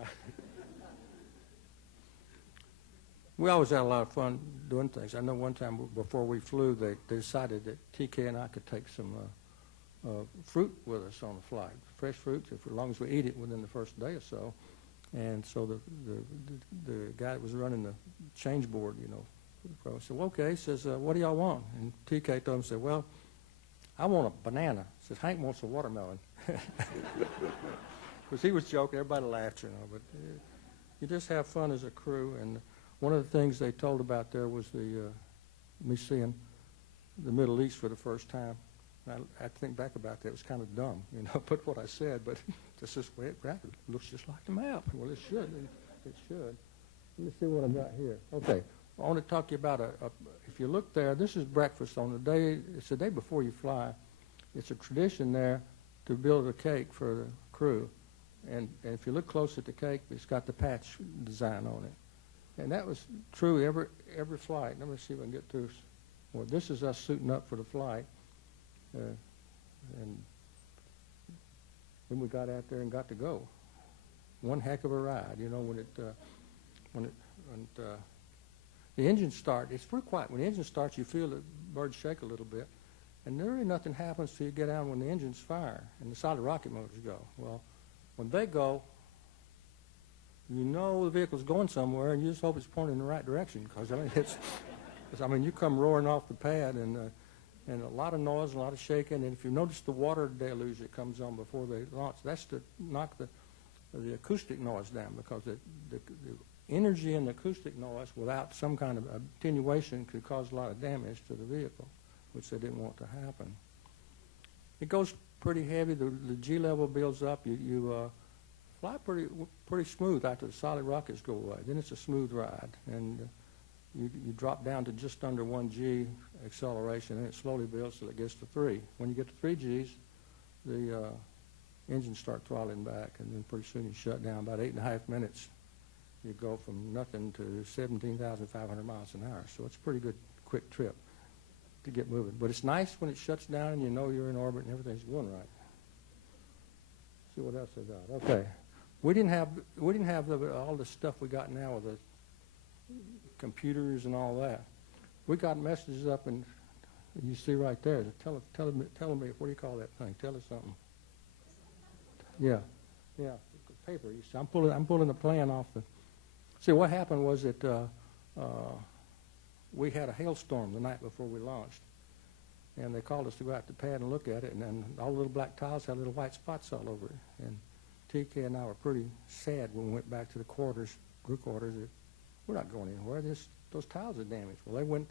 We always had a lot of fun doing things. I know one time before we flew, they decided that TK and I could take some fruit with us on the flight, fresh fruit, as long as we eat it within the first day or so. And so the guy that was running the change board, you know, said, well, okay, says, what do y'all want? And TK told him, said, well, I want a banana. Says, Hank wants a watermelon. Because he was joking, everybody laughed, you know, but you just have fun as a crew. And one of the things they told about there was me seeing the Middle East for the first time. I think back about that, it was kind of dumb, you know, but what I said, but that's just the way it looks just like the map. Well, it should. It should. Let me see what I've got here. Okay. I want to talk to you about if you look there, this is breakfast on the day, it's the day before you fly. It's a tradition there to build a cake for the crew. And if you look close at the cake, it's got the patch design on it. And that was true every flight. Let me see if I can get through. Well, this is us suiting up for the flight. And then we got out there and got to go. one heck of a ride. You know, the engine starts, it's pretty quiet. When the engine starts, you feel the birds shake a little bit. And really nothing happens till you get down when the engines fire and the solid rocket motors go. Well, when they go, you know the vehicle's going somewhere, and you just hope it's pointing in the right direction. Because I mean, you come roaring off the pad, and a lot of noise, a lot of shaking. And if you notice the water deluge that comes on before they launch, that's to knock the acoustic noise down, because the energy in the acoustic noise without some kind of attenuation could cause a lot of damage to the vehicle, which they didn't want to happen. It goes pretty heavy. The G level builds up. You fly pretty smooth after the solid rockets go away. Then it's a smooth ride, and you drop down to just under 1 G acceleration, and it slowly builds till it gets to 3. When you get to 3 Gs, the engines start throttling back, and then pretty soon you shut down. About 8.5 minutes, you go from nothing to 17,500 miles an hour. So it's a pretty good, quick trip to get moving. But it's nice when it shuts down and you know you're in orbit and everything's going right. See what else I got. Okay, we didn't have all the stuff we got now with the computers and all that. We got messages up, and you see right there. Tell me, what do you call that thing? Tell us something. Yeah, paper. You see, I'm pulling the plan off the. See, what happened was that we had a hailstorm the night before we launched, and they called us to go out to the pad and look at it, and then all the little black tiles had little white spots all over it. And TK and I were pretty sad when we went back to the quarters, crew quarters. That we're not going anywhere. Those tiles are damaged. Well, they went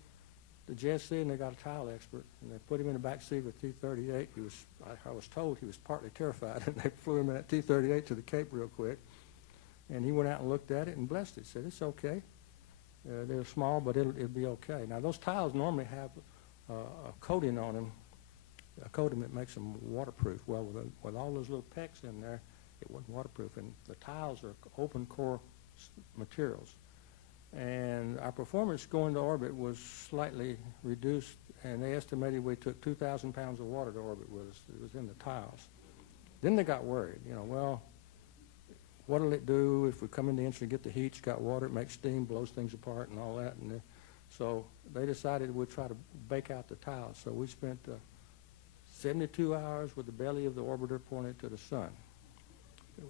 to JSC and they got a tile expert, and they put him in the back seat with T-38. I was told he was partly terrified, and they flew him in that T-38 to the Cape real quick. And he went out and looked at it and blessed it. Said, it's okay. They're small, but it'll be okay. Now, those tiles normally have a coating on them, a coating that makes them waterproof. Well, with all those little pecks in there, it wasn't waterproof. And the tiles are open core materials. And our performance going to orbit was slightly reduced, and they estimated we took 2,000 pounds of water to orbit with us. It was in the tiles. Then they got worried. Well, what'll it do if we come in the engine and get the heat? It's got water, it makes steam, blows things apart and all that. And so they decided we'd try to bake out the tiles. So we spent 72 hours with the belly of the orbiter pointed to the sun.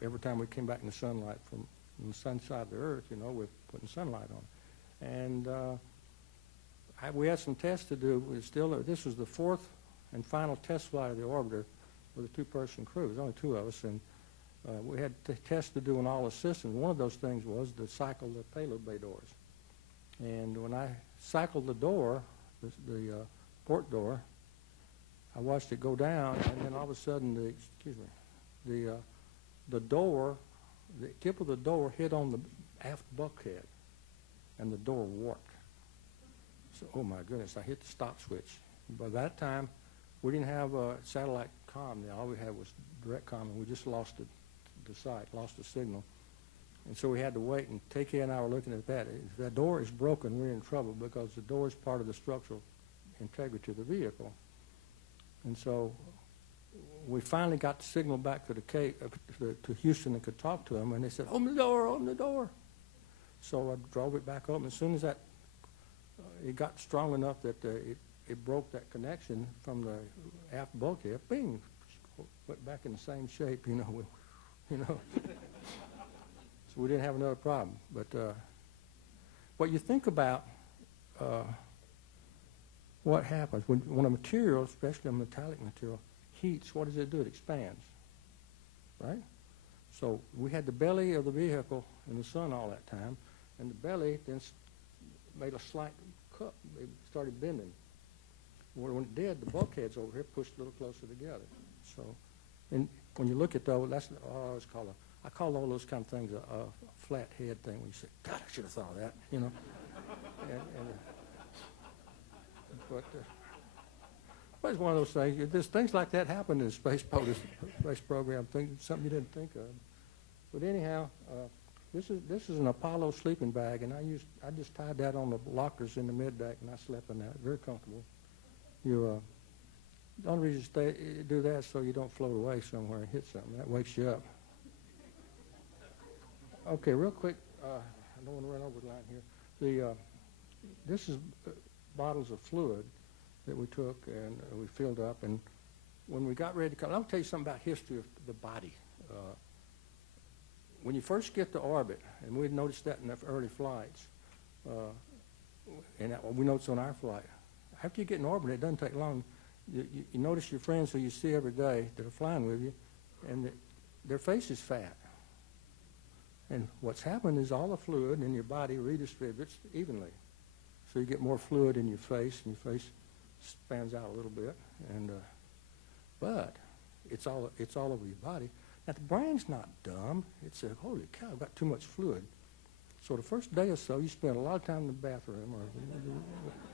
Every time we came back in the sunlight from the sun side of the Earth, we're putting sunlight on. And we had some tests to do. This was the 4th and final test flight of the orbiter with a 2-person crew. There's only 2 of us, and we had tests to do on all the systems. One of those things was to cycle the payload bay doors. And when I cycled the door, the port door, I watched it go down, and then all of a sudden, the door, the tip of the door hit on the aft bulkhead, and the door warped. So, oh my goodness, I hit the stop switch. By that time, we didn't have satellite comm. All we had was direct comm, and we just lost the sight, lost the signal. And so we had to wait, and TK and I were looking at that. If that door is broken, we're in trouble, because the door is part of the structural integrity of the vehicle. And so we finally got the signal back to the Cape, to Houston, and could talk to them, and they said, open the door, open the door. So I drove it back open. As soon as it got strong enough that it broke that connection from the aft bulkhead, bing, went back in the same shape, So we didn't have another problem. But what you think about what happens when a material, especially a metallic material, heats, what does it do? It expands, right? So we had the belly of the vehicle in the sun all that time, and the belly then made a slight cup. It started bending. When it did, the bulkheads over here pushed a little closer together. So, and when you look at those, I call all those kind of things a flat head thing. When you say, God, I should have thought of that, But it's one of those things. There's things like that happen in the space program. Something you didn't think of. But anyhow, this is an Apollo sleeping bag, and I just tied that on the lockers in the mid-deck, and I slept in that. Very comfortable. The only reason you do that is so you don't float away somewhere and hit something. That wakes you up. Okay, real quick, I don't want to run over the line here. This is bottles of fluid that we took and we filled up, and when we got ready to come, I'll tell you something about history of the body. When you first get to orbit, and we noticed that in the early flights, and we noticed on our flight, after you get in orbit, it doesn't take long. You notice your friends who you see every day that are flying with you, and their face is fat. And what's happened is all the fluid in your body redistributes evenly. So you get more fluid in your face, and your face spans out a little bit. And but it's all over your body. Now, the brain's not dumb. It said, holy cow, I've got too much fluid. So the first day or so, you spend a lot of time in the bathroom,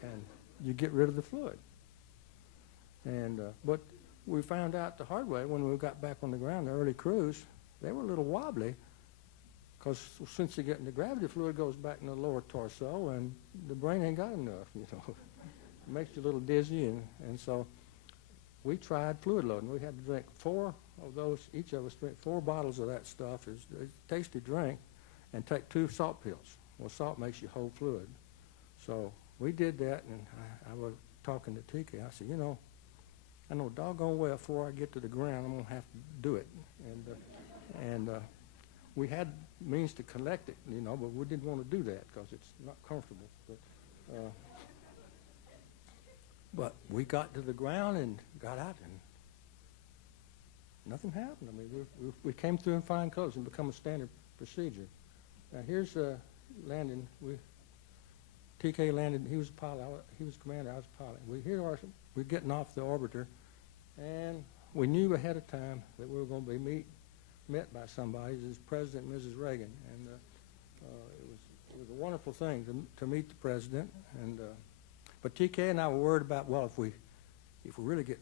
and you get rid of the fluid. And but we found out the hard way when we got back on the ground, the early crews, they were a little wobbly, because since they're getting the gravity fluid goes back in the lower torso, and the brain ain't got enough, you know. It makes you a little dizzy, and so we tried fluid loading. We had to drink 4 of those, each of us drink 4 bottles of that stuff. It's a tasty drink, and take 2 salt pills. Well, salt makes you hold fluid. So we did that, and I was talking to TK. I said, you know, I know doggone well before I get to the ground, I'm going to have to do it. And we had means to collect it, you know, but we didn't want to do that because it's not comfortable. But we got to the ground and got out, and nothing happened. I mean, we came through in fine clothes and become a standard procedure. Now here's landing. TK landed. He was a pilot. He was commander. I was a pilot. We're getting off the orbiter, and we knew ahead of time that we were going to be met by somebody. This is President and Mrs. Reagan, and it was a wonderful thing to meet the president. And but TK and I were worried about, well, if we really get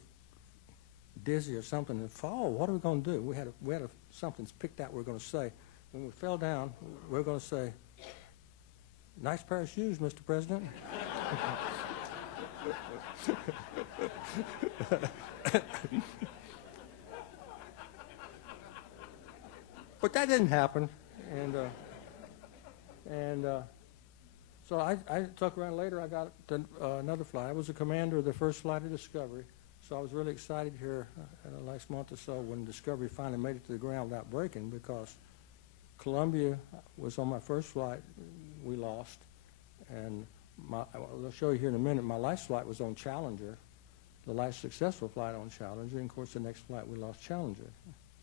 dizzy or something and fall, what are we going to do? We had something picked out we were going to say. When we fell down, we were going to say, "Nice pair of shoes, Mr. President." But that didn't happen, and so I took around later. I got another flight. I was the commander of the first flight of Discovery, so I was really excited here last month or so when Discovery finally made it to the ground without breaking, because Columbia was on my first flight. We lost, and I'll show you here in a minute. My last flight was on Challenger, the last successful flight on Challenger, and of course the next flight we lost Challenger,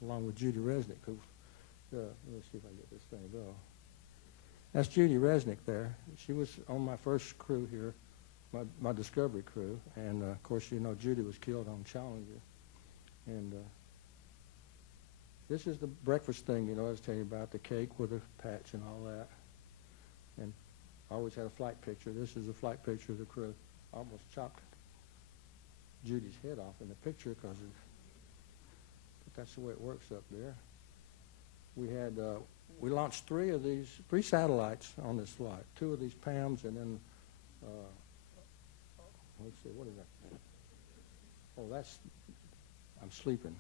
along with Judy Resnick, who. Let me see if I can get this thing to go. That's Judy Resnick there. She was on my first crew here, my Discovery crew, and of course, you know, Judy was killed on Challenger. And this is the breakfast thing, you know, I was telling you about, the cake with a patch and all that. And I always had a flight picture. This is a flight picture of the crew. I almost chopped Judy's head off in the picture, but that's the way it works up there. We launched 3 satellites on this flight. 2 of these PAMs, and then let's see, what is that? Oh, I'm sleeping.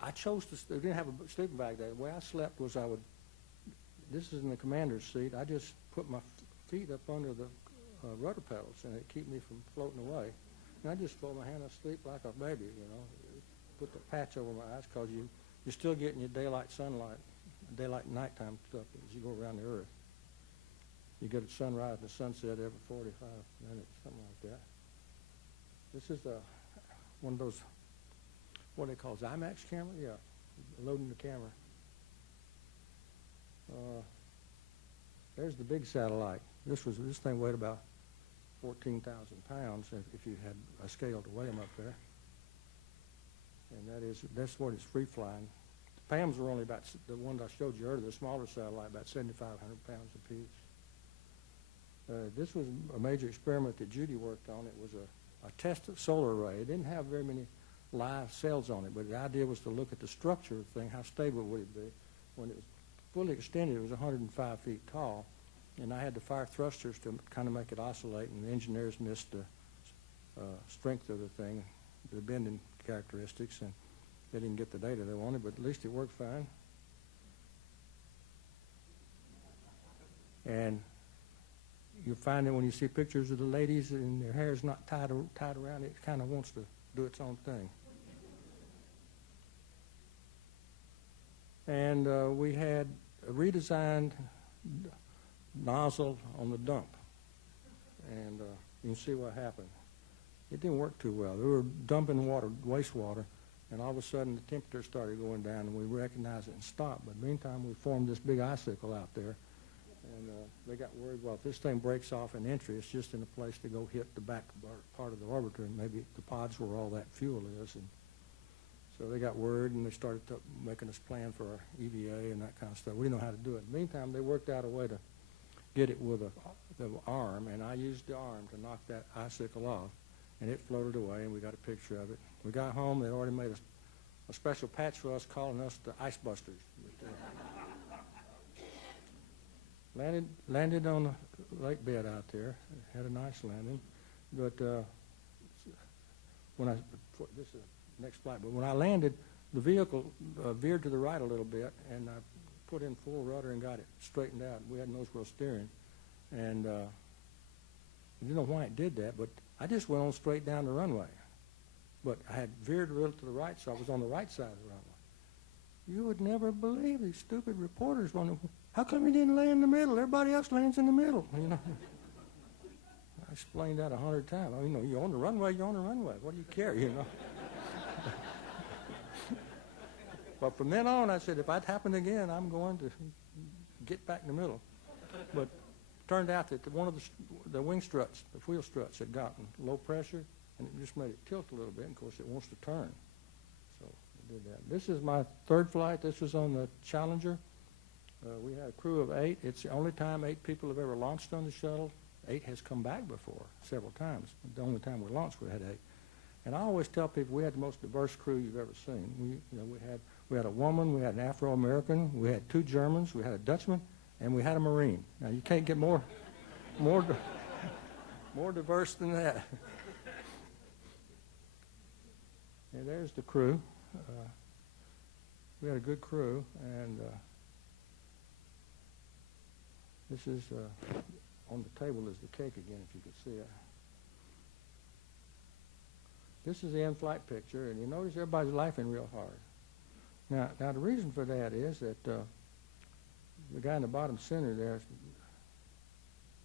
I chose I didn't have a sleeping bag there. The way I slept was this is in the commander's seat. I just put my feet up under the rudder pedals, and it kept me from floating away. And I just fold my hand asleep like a baby, you know. Put the patch over my eyes, because you're still getting your daylight sunlight, daylight nighttime stuff as you go around the Earth. You get a sunrise and a sunset every 45 minutes, something like that. This is one of those, what they call IMAX camera? Yeah, loading the camera. There's the big satellite. This thing weighed about 14,000 pounds if you had a scale to weigh them up there. And that's what it's free flying. The PAMs were only about, the ones I showed you earlier, the smaller satellite, about 7,500 pounds apiece. This was a major experiment that Judy worked on. It was a test solar array. It didn't have very many live cells on it, but the idea was to look at the structure of the thing, how stable would it be. When it was fully extended, it was 105 feet tall, and I had to fire thrusters to kind of make it oscillate, and the engineers missed the strength of the thing, the bending characteristics, and they didn't get the data they wanted, but at least it worked fine. And you'll find that when you see pictures of the ladies and their hair's not tied around, it kind of wants to do its own thing. And we had a redesigned nozzle on the dump. And you can see what happened. It didn't work too well. They were dumping water, wastewater, and all of a sudden the temperature started going down, and we recognized it and stopped. But meantime, we formed this big icicle out there, and they got worried, well, if this thing breaks off an entry, it's just in a place to go hit the back part of the orbiter, and maybe the pods where all that fuel is. And so they got worried, and they started making us plan for our EVA and that kind of stuff. We didn't know how to do it. Meantime, they worked out a way to get it with the arm, and I used the arm to knock that icicle off, and it floated away, and we got a picture of it. We got home, they'd already made a special patch for us, calling us the Ice Busters. But, landed on the lake bed out there, had a nice landing, but this is the next flight, but when I landed, the vehicle veered to the right a little bit, and I put in full rudder and got it straightened out. We had nose wheel steering, and I didn't know why it did that, but I just went on straight down the runway. But I had veered a little to the right, so I was on the right side of the runway. You would never believe these stupid reporters wondering, how come you didn't land in the middle? Everybody else lands in the middle. You know, I explained that 100 times. You know, you're on the runway, you're on the runway. What do you care, you know? But from then on, I said, if that happened again, I'm going to get back in the middle. But turned out that one of the wing struts, the wheel struts, had gotten low pressure, and it just made it tilt a little bit. And of course, it wants to turn. So I did that. This is my third flight. This was on the Challenger. We had a crew of 8. It's the only time 8 people have ever launched on the shuttle. 8 has come back before several times. The only time we launched, we had 8. And I always tell people we had the most diverse crew you've ever seen. We had a woman, we had an Afro-American, we had 2 Germans, we had a Dutchman, and we had a Marine. Now you can't get more diverse than that. And there's the crew. We had a good crew, and this is on the table is the cake again, if you could see it. This is the in-flight picture, and you notice everybody's laughing real hard. Now the reason for that is that the guy in the bottom center there,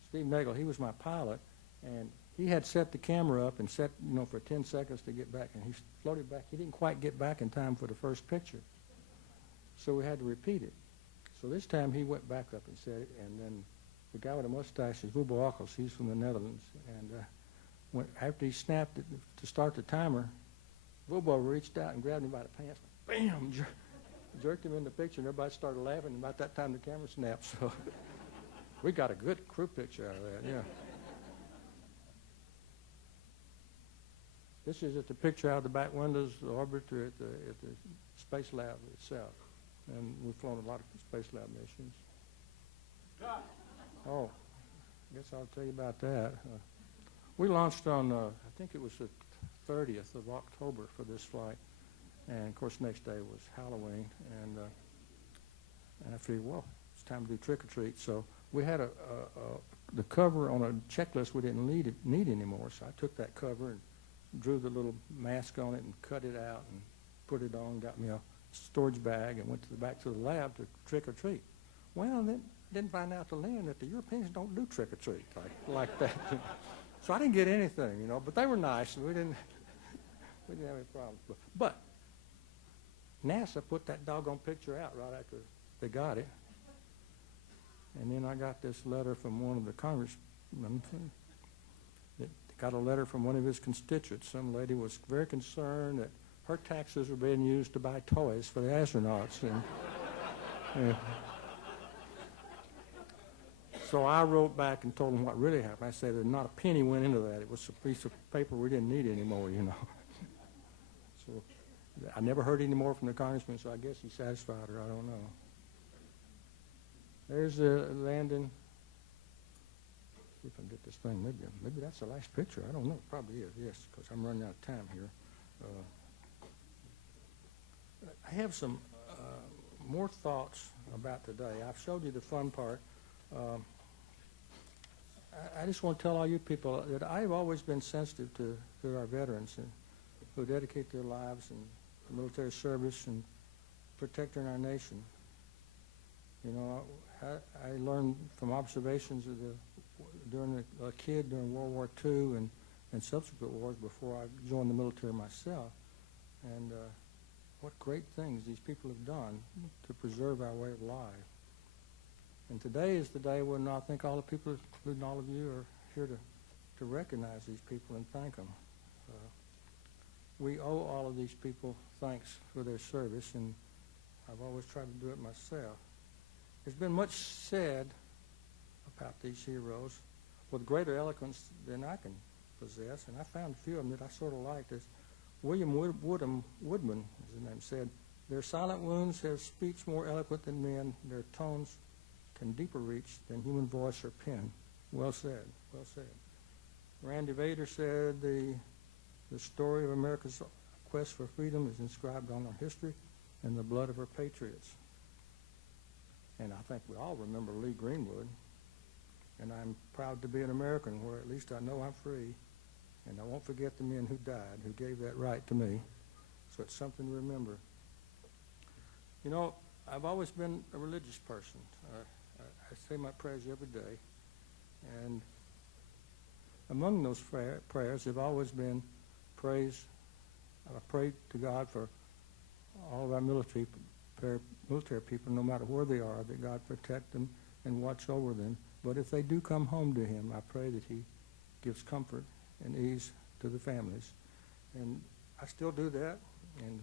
Steve Nagel, he was my pilot, and he had set the camera up and set, for 10 seconds to get back, and he floated back. He didn't quite get back in time for the first picture, so we had to repeat it. So this time he went back up and set it, and then the guy with the mustache is Wubo Ockels. He's from the Netherlands, and after he snapped it to start the timer, Wubo reached out and grabbed him by the pants, bam, jerked him in the picture, and everybody started laughing. And about that time, the camera snapped. So we got a good crew picture out of that, yeah. This is the picture out of the back windows, the orbiter at the Space Lab itself. And we've flown a lot of Space Lab missions. Oh, I guess I'll tell you about that. We launched on, I think it was the 30th of October for this flight. And, of course, next day was Halloween. And I figured, well, it's time to do trick-or-treat. So we had the cover on a checklist we didn't need anymore. So I took that cover and drew the little mask on it and cut it out and put it on, got me a storage bag, and went back to the lab to trick-or-treat. Well, then didn't find out till then that the Europeans don't do trick-or-treat like that. So I didn't get anything, but they were nice, and we didn't have any problems. But NASA put that doggone picture out right after they got it. And then I got this letter from one of the congressmen that got a letter from one of his constituents. Some lady was very concerned that her taxes were being used to buy toys for the astronauts. And so I wrote back and told them what really happened. I said that not a penny went into that. It was a piece of paper we didn't need anymore, So I never heard any more from the congressman, so I guess he satisfied her. I don't know. There's the landing. See if I can get this thing. Maybe that's the last picture. I don't know. It probably is, yes, because I'm running out of time here. I have some more thoughts about today. I've showed you the fun part. I just want to tell all you people that I've always been sensitive to our veterans and who dedicate their lives and military service and protecting our nation. You know, I learned from observations of during a kid during World War II and subsequent wars before I joined the military myself, and what great things these people have done to preserve our way of life. And today is the day when I think all the people, including all of you, are here to recognize these people and thank them. We owe all of these people thanks for their service, and I've always tried to do it myself. There's been much said about these heroes with greater eloquence than I can possess, and I found a few of them that I sort of liked. As William Woodman, as his name said, their silent wounds have speech more eloquent than men, their tones can deeper reach than human voice or pen. Well said, well said. Randy Vader said the story of America's quest for freedom is inscribed on our history and the blood of our patriots. And I think we all remember Lee Greenwood. And I'm proud to be an American where at least I know I'm free. And I won't forget the men who died, who gave that right to me. So it's something to remember. You know, I've always been a religious person. I say my prayers every day. And among those prayers have always been praise. I pray to God for all of our military people, no matter where they are, that God protect them and watch over them. But if they do come home to Him, I pray that He gives comfort and ease to the families. And I still do that, and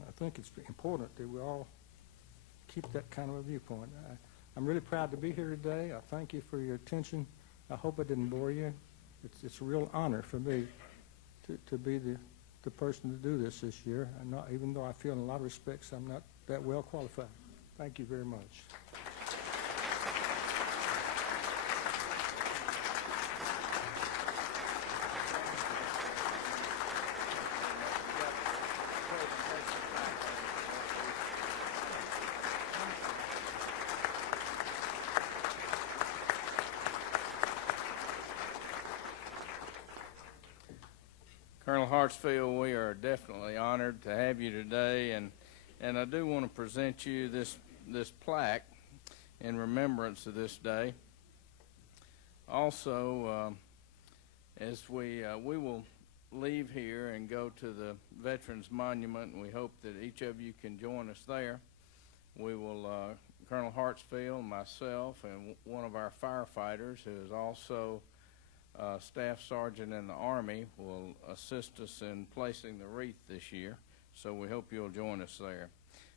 I think it's important that we all keep that kind of a viewpoint. I'm really proud to be here today. I thank you for your attention. I hope I didn't bore you. It's a real honor for me to be the person to do this year, even though I feel in a lot of respects I'm not that well qualified. Thank you very much. Colonel Hartsfield, we are definitely honored to have you today, and I do want to present you this plaque in remembrance of this day. Also, as we will leave here and go to the Veterans Monument, and we hope that each of you can join us there. We will, Colonel Hartsfield, myself, and one of our firefighters who is also Staff Sergeant in the Army will assist us in placing the wreath this year, so we hope you'll join us there.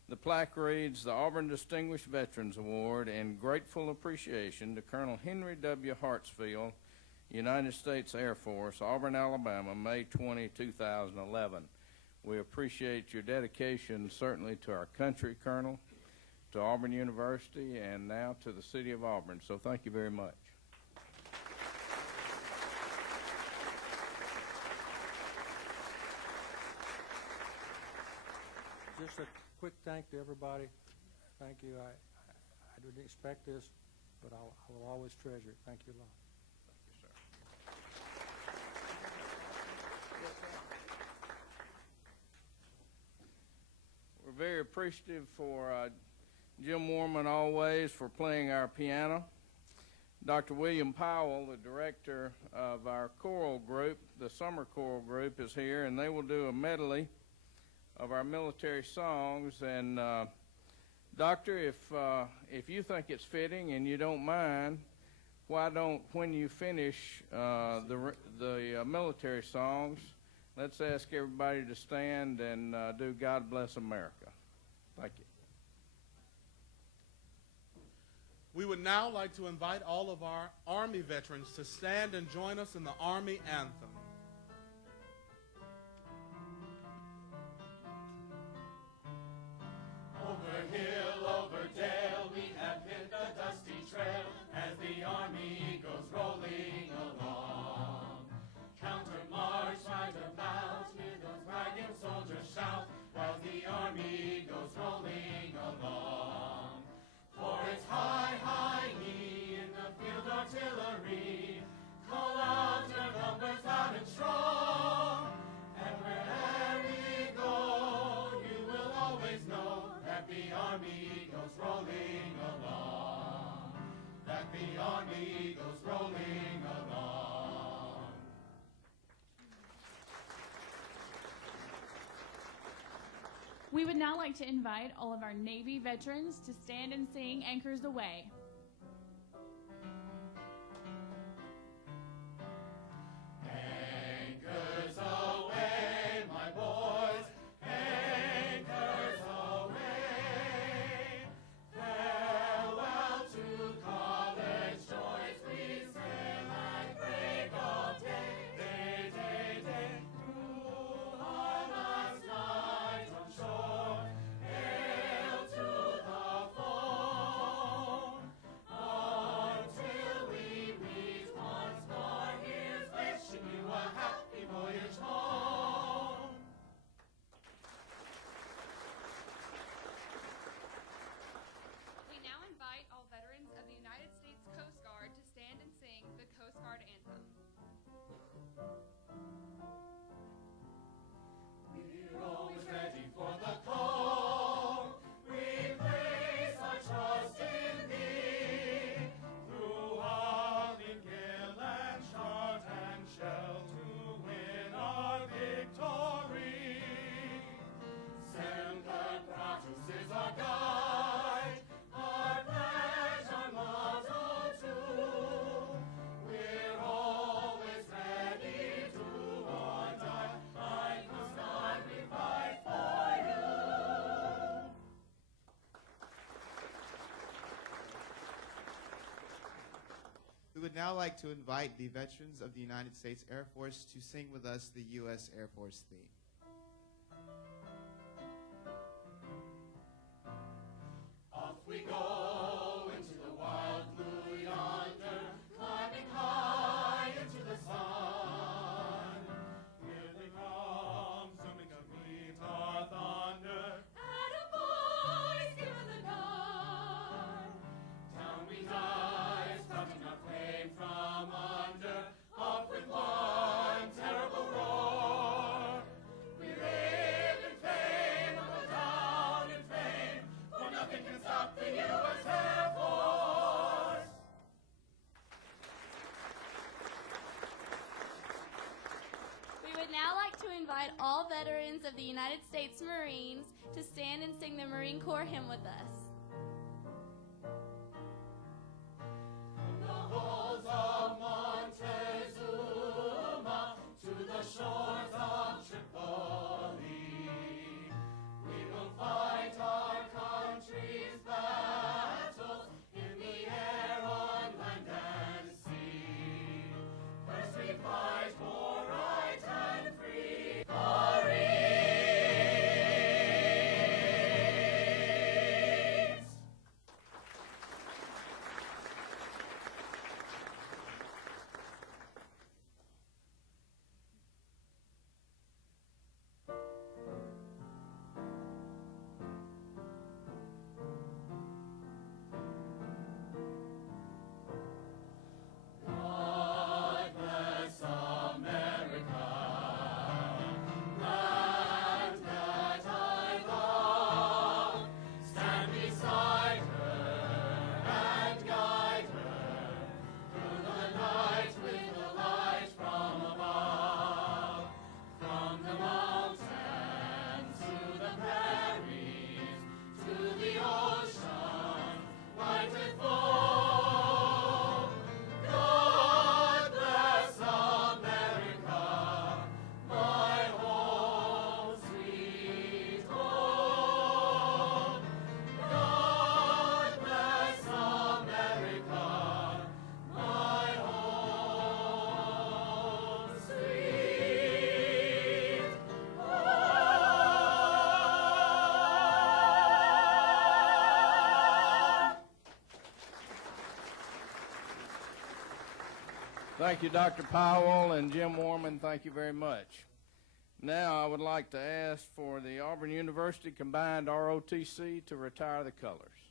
The plaque reads, the Auburn Distinguished Veterans Award in grateful appreciation to Colonel Henry W. Hartsfield, United States Air Force, Auburn, Alabama, May 20, 2011. We appreciate your dedication certainly to our country, Colonel, to Auburn University, and now to the city of Auburn, so thank you very much. Just a quick thank to everybody. Thank you. I didn't expect this, but I will always treasure it. Thank you a lot. Thank you, sir. We're very appreciative for Jim Warman always for playing our piano. Dr. William Powell, the director of our choral group, the summer choral group, is here, and they will do a medley of our military songs. And Doctor, if you think it's fitting and you don't mind, why don't, when you finish the military songs, let's ask everybody to stand and do God Bless America. Thank you. We would now like to invite all of our Army veterans to stand and join us in the Army anthem. Over hill, over dale, we have hit the dusty trail as the army goes rolling along. Counter march, fighter bows, hear those wagon soldiers shout while the army goes rolling along. For it's high, high, me in the field artillery. always know that the Army goes rolling along, that the Army goes rolling along. We would now like to invite all of our Navy veterans to stand and sing Anchors Aweigh. Anchors aweigh, my boys, anchors aweigh. Farewell to college joys, we sail at break of day. Day, day, day, through our last night on shore, hail to the foam, until we meet once more. Here's wishing you a happy voyage home. We now invite all veterans of the United States Coast Guard to stand and sing the Coast Guard Anthem. We're always ready for the call. We place our trust in Thee. Through hauling gale and shot and shell to win our victory. Semper Paratus is our guide, our pledge, our motto too. We're always ready to or die. I Coast Guard, we fight for you. We would now like to invite the veterans of the United States Air Force to sing with us the U.S. Air Force theme. Off we go into the wild blue yonder, climbing high into the sun. Here they come, zooming to meet our thunder. Attaboys, give the gun. Down we dive, starting our plane from under, up with one terrible roar. We live in fame, and go down in flame, for nothing can stop the U.S. Air Force. We would now like to invite all veterans of the United States Marines to stand and sing the Marine Corps hymn with us. From the halls of Montezuma to the shores of Tripoli, we will fight our country's battles in the air, on land and sea. First we fight for right and free. Marines! God bless America, land that I love. Stand beside her and guide her through the night with the light from above. From the mountains to the prairies, to the ocean, white and full. God bless America, my home, sweet home. God bless America, my home, sweet home. Thank you, Dr. Powell and Jim Warman. Thank you very much. Now I would like to ask for the Auburn University Combined ROTC to retire the colors.